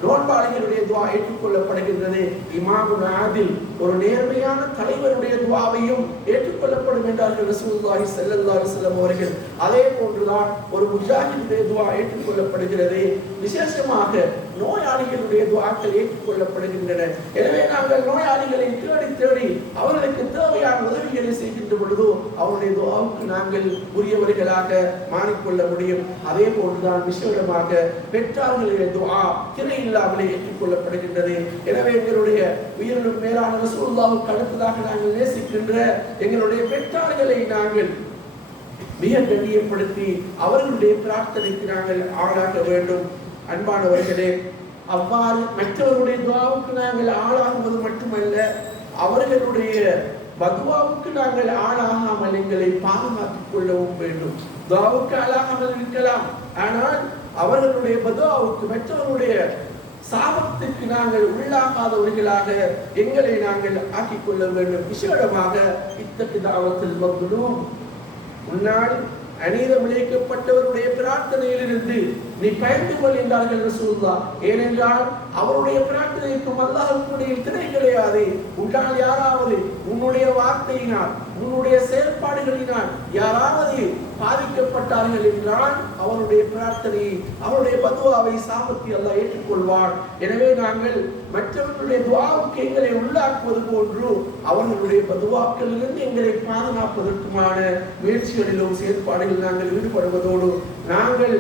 நோன்பாளிகளுடைய துஆ ஏற்றுக்கொள்ளப்படுகின்றது. இமாமுல் ஆதில் ஒரு நேர்மையான தலைவருடைய துஆவையும் ஏற்றுக்கொள்ளப்படும் என்றார்கள் ரசூலுல்லாஹி ஸல்லல்லாஹு அலைஹி வஸல்லம் அவர்கள். அதே போன்றுதான் ஒரு முஜாஹிதுடைய துஆ ஏற்றுக்கொள்ளப்படுகிறது. விசேஷமாக நோயாளிகளுடைய துஆக்கள் ஏற்றுக்கொள்ளப்படுகின்றன. எனவே நாங்கள் நோயாளிகளை தேடி தேடி அவர்களுக்கு தேவையான உதவிகளை செய்கின்ற பொழுது அவருடைய துஆவுக்கு நாங்கள் உரியவர்களாக மாறிக்கொள்ள முடியும். அதே போன்றுதான் விசேஷமாக பெற்றார்களுடைய துஆ திரையில்லாமலே ஏற்றுக்கொள்ளப்படுகின்றது. எனவே எங்களுடைய உயிரினும் மேலான ரசூலுல்லாஹ்வுக்கு அடுத்ததாக நாங்கள் நேசிக்கின்ற எங்களுடைய பெற்றார்களை நாங்கள் மிக கண்ணியப்படுத்தி அவர்களுடைய பிரார்த்தனைக்கு நாங்கள் ஆளாக வேண்டும். அன்பானவர்களே, அவ்வாறு மற்றவருடைய துஆவுக்கு நாங்கள் ஆளாகுவது மட்டுமல்ல, அவர்களுடைய பதுவாவுக்கு நாங்கள் ஆளாகாமல் எங்களை பாதுகாத்துக் கொள்ளவும் வேண்டும். துஆவுக்கு ஆளாகாமல் இருக்கலாம், ஆனால் அவர்களுடைய பதுவாவுக்கு, மற்றவருடைய சாபத்துக்கு நாங்கள் உள்ளாகாதவர்களாக எங்களை நாங்கள் ஆக்கிக் கொள்ள வேண்டும். விசேடமாக இத்தகு தாவத்தில் மக்லூம், முன்னால் அநீதம் இழைக்கப்பட்டவருடைய பிரார்த்தனையிலிருந்து நீ பயந்து கொள் என்றார்கள் ரசூலுல்லாஹ். ஏனென்றால் அவருடைய பிரார்த்தனைக்கும் அல்லாஹ்வுடைய திரை கிடையாது. உன்னால் யாராவது உன்னுடைய வார்த்தையினால், உன்னுடைய செயல்பாடுகளினால் யாராவது பாதிக்கப்பட்டார்கள் என்றால் அவருடைய பிரார்த்தனையை, அவருடைய பதுவாவை, சாபத்தை அல்லாஹ் ஏற்றுக்கொள்வான். எனவே நாங்கள் மற்றவர்களுடைய துஆவுக்கு எங்களை உள்ளாக்குவது போன்று அவர்களுடைய பதுவாக்களிலிருந்து எங்களை பாதுகாப்பதற்குமான முயற்சிகளிலும் செயற்பாடுகளில் நாங்கள் ஈடுபடுவதோடு நாங்கள்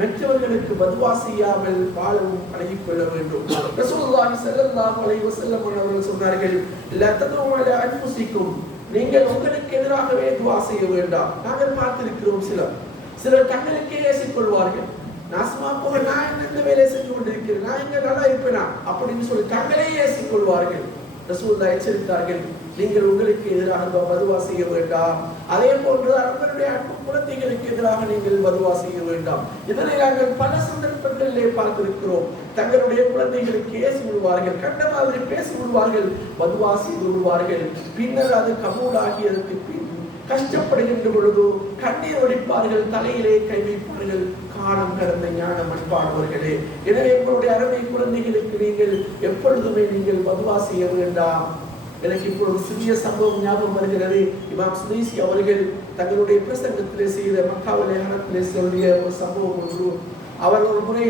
மற்றவர்களுக்கு பதுவா செய்யாமல் வாழவும் பழகிக் கொள்ள வேண்டும். ரசூலுல்லாஹி ஸல்லல்லாஹு அலைஹி வஸல்லம் அவர்கள் சொன்னார்கள், லா ததுஉ அலா அன்ஃபுசிக்கும், நீங்கள் உங்களுக்கு எதிராகவே துஆ செய்ய வேண்டாம். நாங்கள் பார்த்திருக்கிறோம், சிலர் தங்களுக்கே ஏசிக்கொள்வார்கள். நாசமா போக நான் என்ன வேலை செஞ்சு கொண்டிருக்கிறேன், நான் இங்க நல்லா இருப்பேனா அப்படின்னு சொல்லி தங்களே ஏசிக்கொள்வார்கள். ரசூலுல்லாஹ் எச்சரித்தார்கள், நீங்கள் உங்களுக்கு எதிராக பதுவா செய்ய வேண்டாம். அதே போன்று அவர்களுடைய அன்பு குழந்தைகளுக்கு எதிராக நீங்கள் பதுவா செய்ய வேண்டாம். இதனை நாங்கள் பல சந்தர்ப்பங்களிலே பார்த்திருக்கிறோம். தங்களுடைய குழந்தைகளுக்கு ஏசி விடுவார்கள், கண்ட மாதிரி பேசி விடுவார்கள், பதுவா செய்து விடுவார்கள். பின்னர் அது கபூலாகியதற்கு பின் கஷ்டப்படுகின்ற பொழுது கண்ணீர் வடிப்பார்கள், தலையிலே கை வைப்பார்கள். காலம் கடந்த ஞானம் அன்பானவர்களே, எனவே எங்களுடைய அருமை குழந்தைகளுக்கு நீங்கள் எப்பொழுதுமே நீங்கள் பதுவா செய்ய வேண்டாம். எனக்கு இப்பொழுது சிறிய சம்பவம் ஞாபகம் வருகிறது. இமாம் சுதீசி அவர்கள் தங்களுடைய பிரசங்கத்திலே செய்த மக்காவிலே ஹரத்திலே சொல்லிய ஒரு சம்பவம் ஒன்று. அவர் ஒரு முறை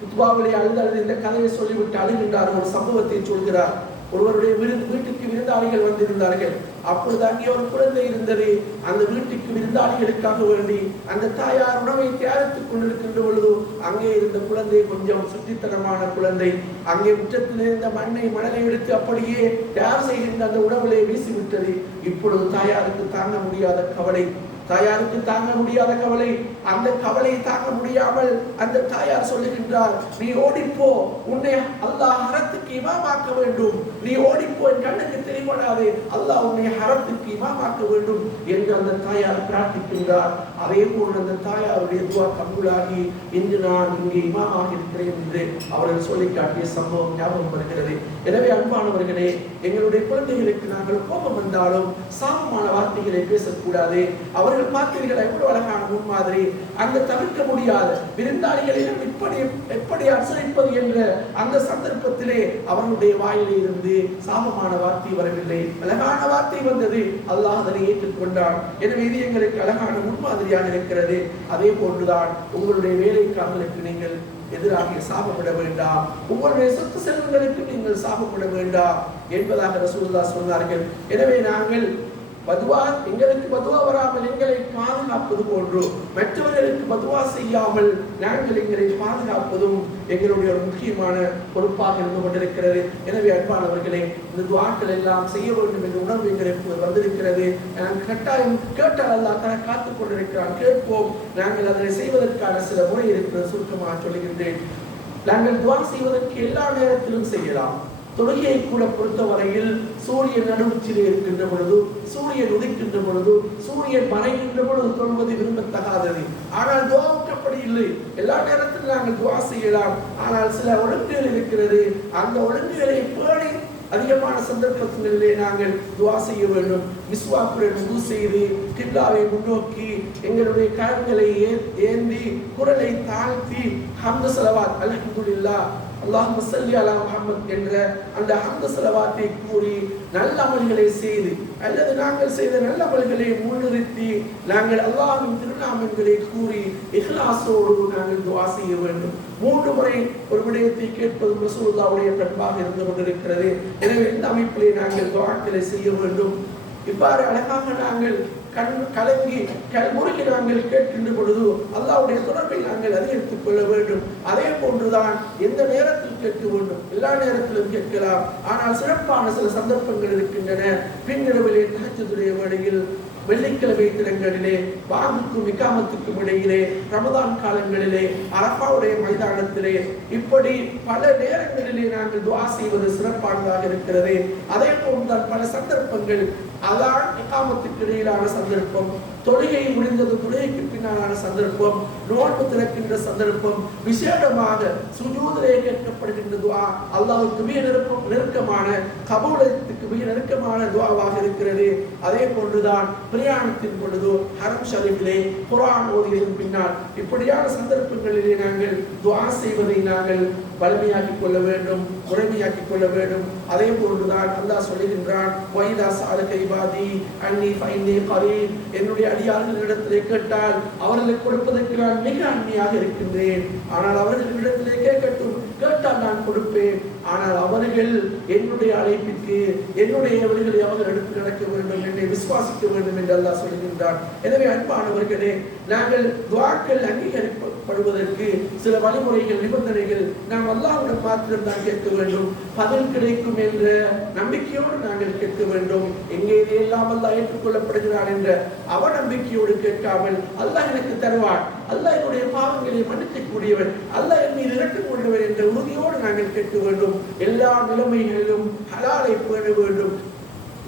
குத்பாவிலே அழுது இந்த கதையை சொல்லிவிட்டு அழுகின்றார். ஒரு சம்பவத்தை சொல்கிறார். ஒருவருடைய வீட்டுக்கு விருந்தாளிகள் வந்திருந்தார்கள். அப்பொழுது அங்கே ஒரு குழந்தை இருந்தது. அந்த வீட்டுக்கு விருந்தாளிகளுக்காக வேண்டி அந்த தாயார் உணவை தயாரித்துக் கொண்டிருக்கின்ற பொழுது அங்கே இருந்த குழந்தை கொஞ்சம் சுற்றித்தனமான குழந்தை. அங்கே முற்றத்தில் இருந்த மணலை எடுத்து அப்படியே தயார் செய்கின்ற அந்த உணவிலே வீசிவிட்டது. இப்பொழுது தாயாருக்கு தாங்க முடியாத கவலை, அந்த கவலையை தாங்க முடியாமல் அந்த தாயார் சொல்லுகின்றார், நீ ஓடிப்போ, உன்னை அல்லாஹ் ஹரத்துக்கு இமாமாக்க வேண்டும், நீ ஓடிப்போ, என் கண்ணுக்கு தெரியப்படாதே, அல்லாஹ் உன்னை ஹரத்துக்கு இமாமாக்க வேண்டும் என்று அந்த தாயார் பிரார்த்திக்கின்றார். அதே போல் அந்த தாயாருடைய துவா கபூலாகி இன்று நான் இங்கே இமாமாக இருக்கிறேன் என்று அவர்கள் சொல்லி காட்டிய சம்பவம் ஞாபகம் வருகிறது. எனவே அன்பானவர்களே, எங்களுடைய குழந்தைகளுக்கு நாங்கள் கோபம் வந்தாலும் சாமமான வார்த்தைகளை பேசக்கூடாது. அவர்கள் பார்த்தீர்கள் எவ்வளவு அழகான முன்மாதிரி. அந்த தவிர்க்க முடியாத விருந்தாளிகளிடம் எப்படி அனுசரிப்பது என்ற அந்த சந்தர்ப்பத்திலே அவர்களுடைய வாயிலே இருந்து சாபமான வார்த்தை வரவில்லை, அழகான வார்த்தை வந்தது. அல்லாஹ் அதனை ஏற்றுக்கொண்டான். எனவே இது எங்களுக்கு அழகான முன்மாதிரியாக இருக்கிறது. அதே போன்றுதான் உங்களுடைய வேலைக்காரர்களுக்கு நீங்கள் எதிராக சாபப்பட வேண்டாம், உங்களுடைய சொத்து செல்வங்களுக்கு நீங்கள் சாபப்பட வேண்டாம் என்பதாக ரசூலுல்லாஹ் சொன்னார்கள். எனவே நாங்கள் எங்களுக்கு பதுவா வராமல் எங்களை பாதுகாப்பது போன்று மற்றவர்களுக்கு பதுவா செய்யாமல் நாங்கள் எங்களை பாதுகாப்பதும் எங்களுடைய ஒரு முக்கியமான பொறுப்பாக இருந்து கொண்டிருக்கிறது. எனவே அன்பானவர்களே, இந்த துஆக்கள் எல்லாம் செய்ய வேண்டும் என்ற உணர்வு எங்களுக்கு வந்திருக்கிறது. கட்டாயம் கேட்டால் அல்லாஹ் தன்னை காத்துக் கொண்டிருக்கிறான், கேட்போம். நாங்கள் அதனை செய்வதற்கான சில முறை இருக்கிறது. சுருக்கமாக சொல்லுகின்றேன். நாங்கள் துஆ செய்வதற்கு எல்லா நேரத்திலும் செய்யலாம். தொழுகையை கூட பொறுத்தவரையில் சூரியன் நடுவுச்சிலே இருக்கின்ற பொழுது, சூரியன் உதிக்கின்ற பொழுது, சூரியன் மறைகின்ற பொழுது தொழுவது விரும்பத்தகாதது. ஆனால் துஆவுக்கு அப்படி இல்லை. எல்லா நேரத்திலும் நாங்கள் துஆ செய்யலாம். ஆனால் சில ஒழுங்குகள் இருக்கிறது. அந்த ஒழுங்குகளை பேணி அதிகமான சந்தர்ப்பங்களிலே நாங்கள் துஆ செய்ய வேண்டும். மிஸ்வாக்குடன் உது செய்து கிப்லாவை முன்னோக்கி எங்களுடைய கரங்களை ஏந்தி குரலை தாழ்த்தி ஹம்து ஸலவாத் அல்ஹம்துலில்லாஹ் அல்லாஹும்ம ஸல்லி அலா முஹம்மத் என்ற அந்த ஹம்து ஸலவாத்தை கூறி நல்ல அமல்களை செய்து அல்லது நாங்கள் செய்த நல்ல அமல்களை முன்னிறுத்தி நாங்கள் அல்லாஹ்வின் திருநாமங்களை கூறி இஹ்லாஸோடு நாங்கள் துஆ செய்ய வேண்டும். 3 முறை ஒரு விடயத்தை கேட்பது ரசூலுல்லாஹ்வுடைய பண்பாக இருந்து கொண்டிருக்கிறது. எனவே இந்த அமைப்பிலே நாங்கள் துஆக்களை செய்ய வேண்டும். இவ்வாறு அழகாக நாங்கள் கலங்கி முறையை நாங்கள் கேட்கின்ற பொழுது அல்லாஹ்வுடைய தொடர்பை நாங்கள் அதிகரித்துக் கொள்ள வேண்டும். அதே போன்றுதான் எந்த நேரத்தில் கேட்க வேண்டும், எல்லா நேரத்திலும் கேட்கலாம். ஆனால் சிறப்பான சில சந்தர்ப்பங்கள் இருக்கின்றன. பின்னிரவிலே தஹஜ்ஜுடைய வேளையில், வெள்ளிக்கிழமை தினங்களிலே, பாங்குக்கும் இகாமத்துக்கும் இடையிலே, ரமதான் காலங்களிலே, அரஃபாவுடைய மைதானத்திலே, இப்படி பல நேரங்களிலே நாங்கள் துஆ செய்வது சிறப்பானதாக இருக்கிறது. அதே போன்றுதான் பல சந்தர்ப்பங்கள், அதான் இகாமத்துக்கு இடையிலான சந்தர்ப்பம், தொழுகை முடிந்தது தொழுகைக்கு பின்னாலான சந்தர்ப்பம், நோன்பு திறக்கின்ற சந்தர்ப்பம், விசேடமாக சுஜூதிலே கேட்கப்படுகின்ற துஆ அல்லாஹ்வுக்கு மிக நெருக்கமான, கபூலத்துக்கு மிக நெருக்கமான துஆவாக இருக்கிறது. அதே போன்றுதான் பிரயாணத்தின் பொழுது ஹரம் ஷரீஃபிலே குர்ஆன் ஓதியதன் பின்னால் இப்படியான சந்தர்ப்பங்களிலே நாங்கள் துஆ செய்வதை நாங்கள் வலிமையாக்கிக் கொள்ள வேண்டும், முறைமையாக்கிக் கொள்ள வேண்டும். அதே போன்றுதான் அல்லாஹ் சொல்லுகின்றான், வைதா ஸஅலக இபாதி அன்னி ஃபஇன்னி கரீப், என்னுடைய அடியார்களிடத்திலே கேட்டால் அவர்களுக்கு கொடுப்பதற்கு நான் மிக அன்னியாக இருக்கின்றேன். ஆனால் அவர்களிடத்திலே கேட்டால் நான் கொடுப்பேன். ஆனால் அவர்கள் என்னுடைய அழைப்பிற்கு, என்னுடைய அவர்களை அவர்கள் எடுத்து நடக்க வேண்டும், என்னை விசுவாசிக்க வேண்டும் என்று அல்லாஹ் சொல்கின்றான். எனவே அன்பானவர்களே, நாங்கள் துஆக்கள் அங்கீகரிக்கப்படுவதற்கு சில வழிமுறைகள், நிபந்தனைகள் நாம் அல்லாஹ்விடம் மாத்திரம் தான் கேட்க வேண்டும். பதில் கிடைக்கும் என்ற நம்பிக்கையோடு நாங்கள் கேட்க வேண்டும். எங்கே எல்லாம் அல்லாஹ் ஏற்றுக்கொள்ளப்படுகிறான் என்ற அவநம்பிக்கையோடு கேட்காமல், அல்லாஹ் எனக்கு தருவான், அல்லாஹ் என்னுடைய பாவங்களை மன்னிக்கக் கூடியவன், அல்லாஹ் என் மீது இரக்கம் கொண்டவன் என்ற உறுதியோடு நாங்கள் கேட்க வேண்டும். எல்லா நிலைமைகளிலும் ஹலாலை பேண வேண்டும்.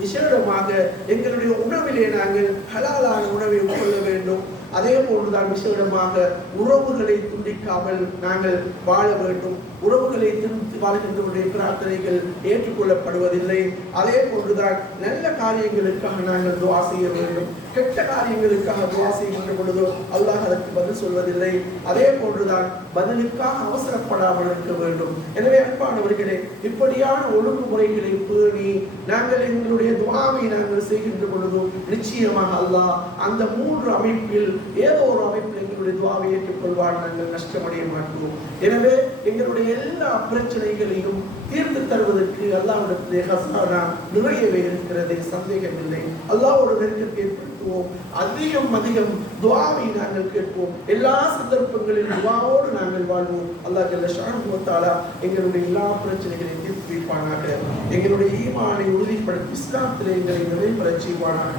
விசேடமாக எங்களுடைய உணவிலே நாங்கள் ஹலாலான உணவை உட்கொள்ள வேண்டும். அதே போன்றுதான் விசேடமாக உறவுகளை துண்டிக்காமல் நாங்கள் வாழ வேண்டும். உறவுகளை திருத்தி வாழ்கின்றவருடைய பிரார்த்தனைகள் ஏற்றுக்கொள்ளப்படுவதில்லை. அதே போன்றுதான் நல்ல காரியங்களுக்காக நாங்கள் துஆ செய்ய வேண்டும். கெட்ட காரியங்களுக்காக துவா செய்கின்ற பொழுதோ அல்லாஹ் அதற்கு பதில் சொல்வதில்லை. அதே போன்றுதான் பதிலுக்காக அவசரப்படாமல் இருக்க வேண்டும். எனவே அன்பானவர்களே, இப்படியான ஒழுங்குமுறைகளை பேணி நாங்கள் எங்களுடைய துவாவை நாங்கள் செய்கின்ற பொழுதும் நிச்சயமாக அல்லாஹ் அந்த 3 அமைப்பில் ஏதோ ஒரு அமைப்பில் எங்களுடைய துவாவை ஏற்றுக்கொள்வார். நாங்கள் நஷ்டமடைய மாட்டோம். எனவே எங்களுடைய எல்லா பிரச்சனைகளையும் தீர்த்து தருவதற்கு அல்லாஹ்விடத்திலே ஹஸானா நிறையவே இருக்கிறது, சந்தேகமில்லை. அல்லாஹ்வோடு நெருக்கத்தை ஏற்படுத்துவோம். அதிகம் துஆவை நாங்கள் கேட்போம். எல்லா சந்தர்ப்பங்களிலும் துஆவோடு நாங்கள் வாழ்வோம். அல்லாஹ் ஜல்ல ஷஅனுஹு வ தஆலா எங்களுடைய எல்லா பிரச்சனைகளையும் தீர்த்து வைப்பானாக. எங்களுடைய ஈமானை உறுதிப்படுத்தி இஸ்லாத்திலே எங்களை நிறைவேறச் செய்வானாக.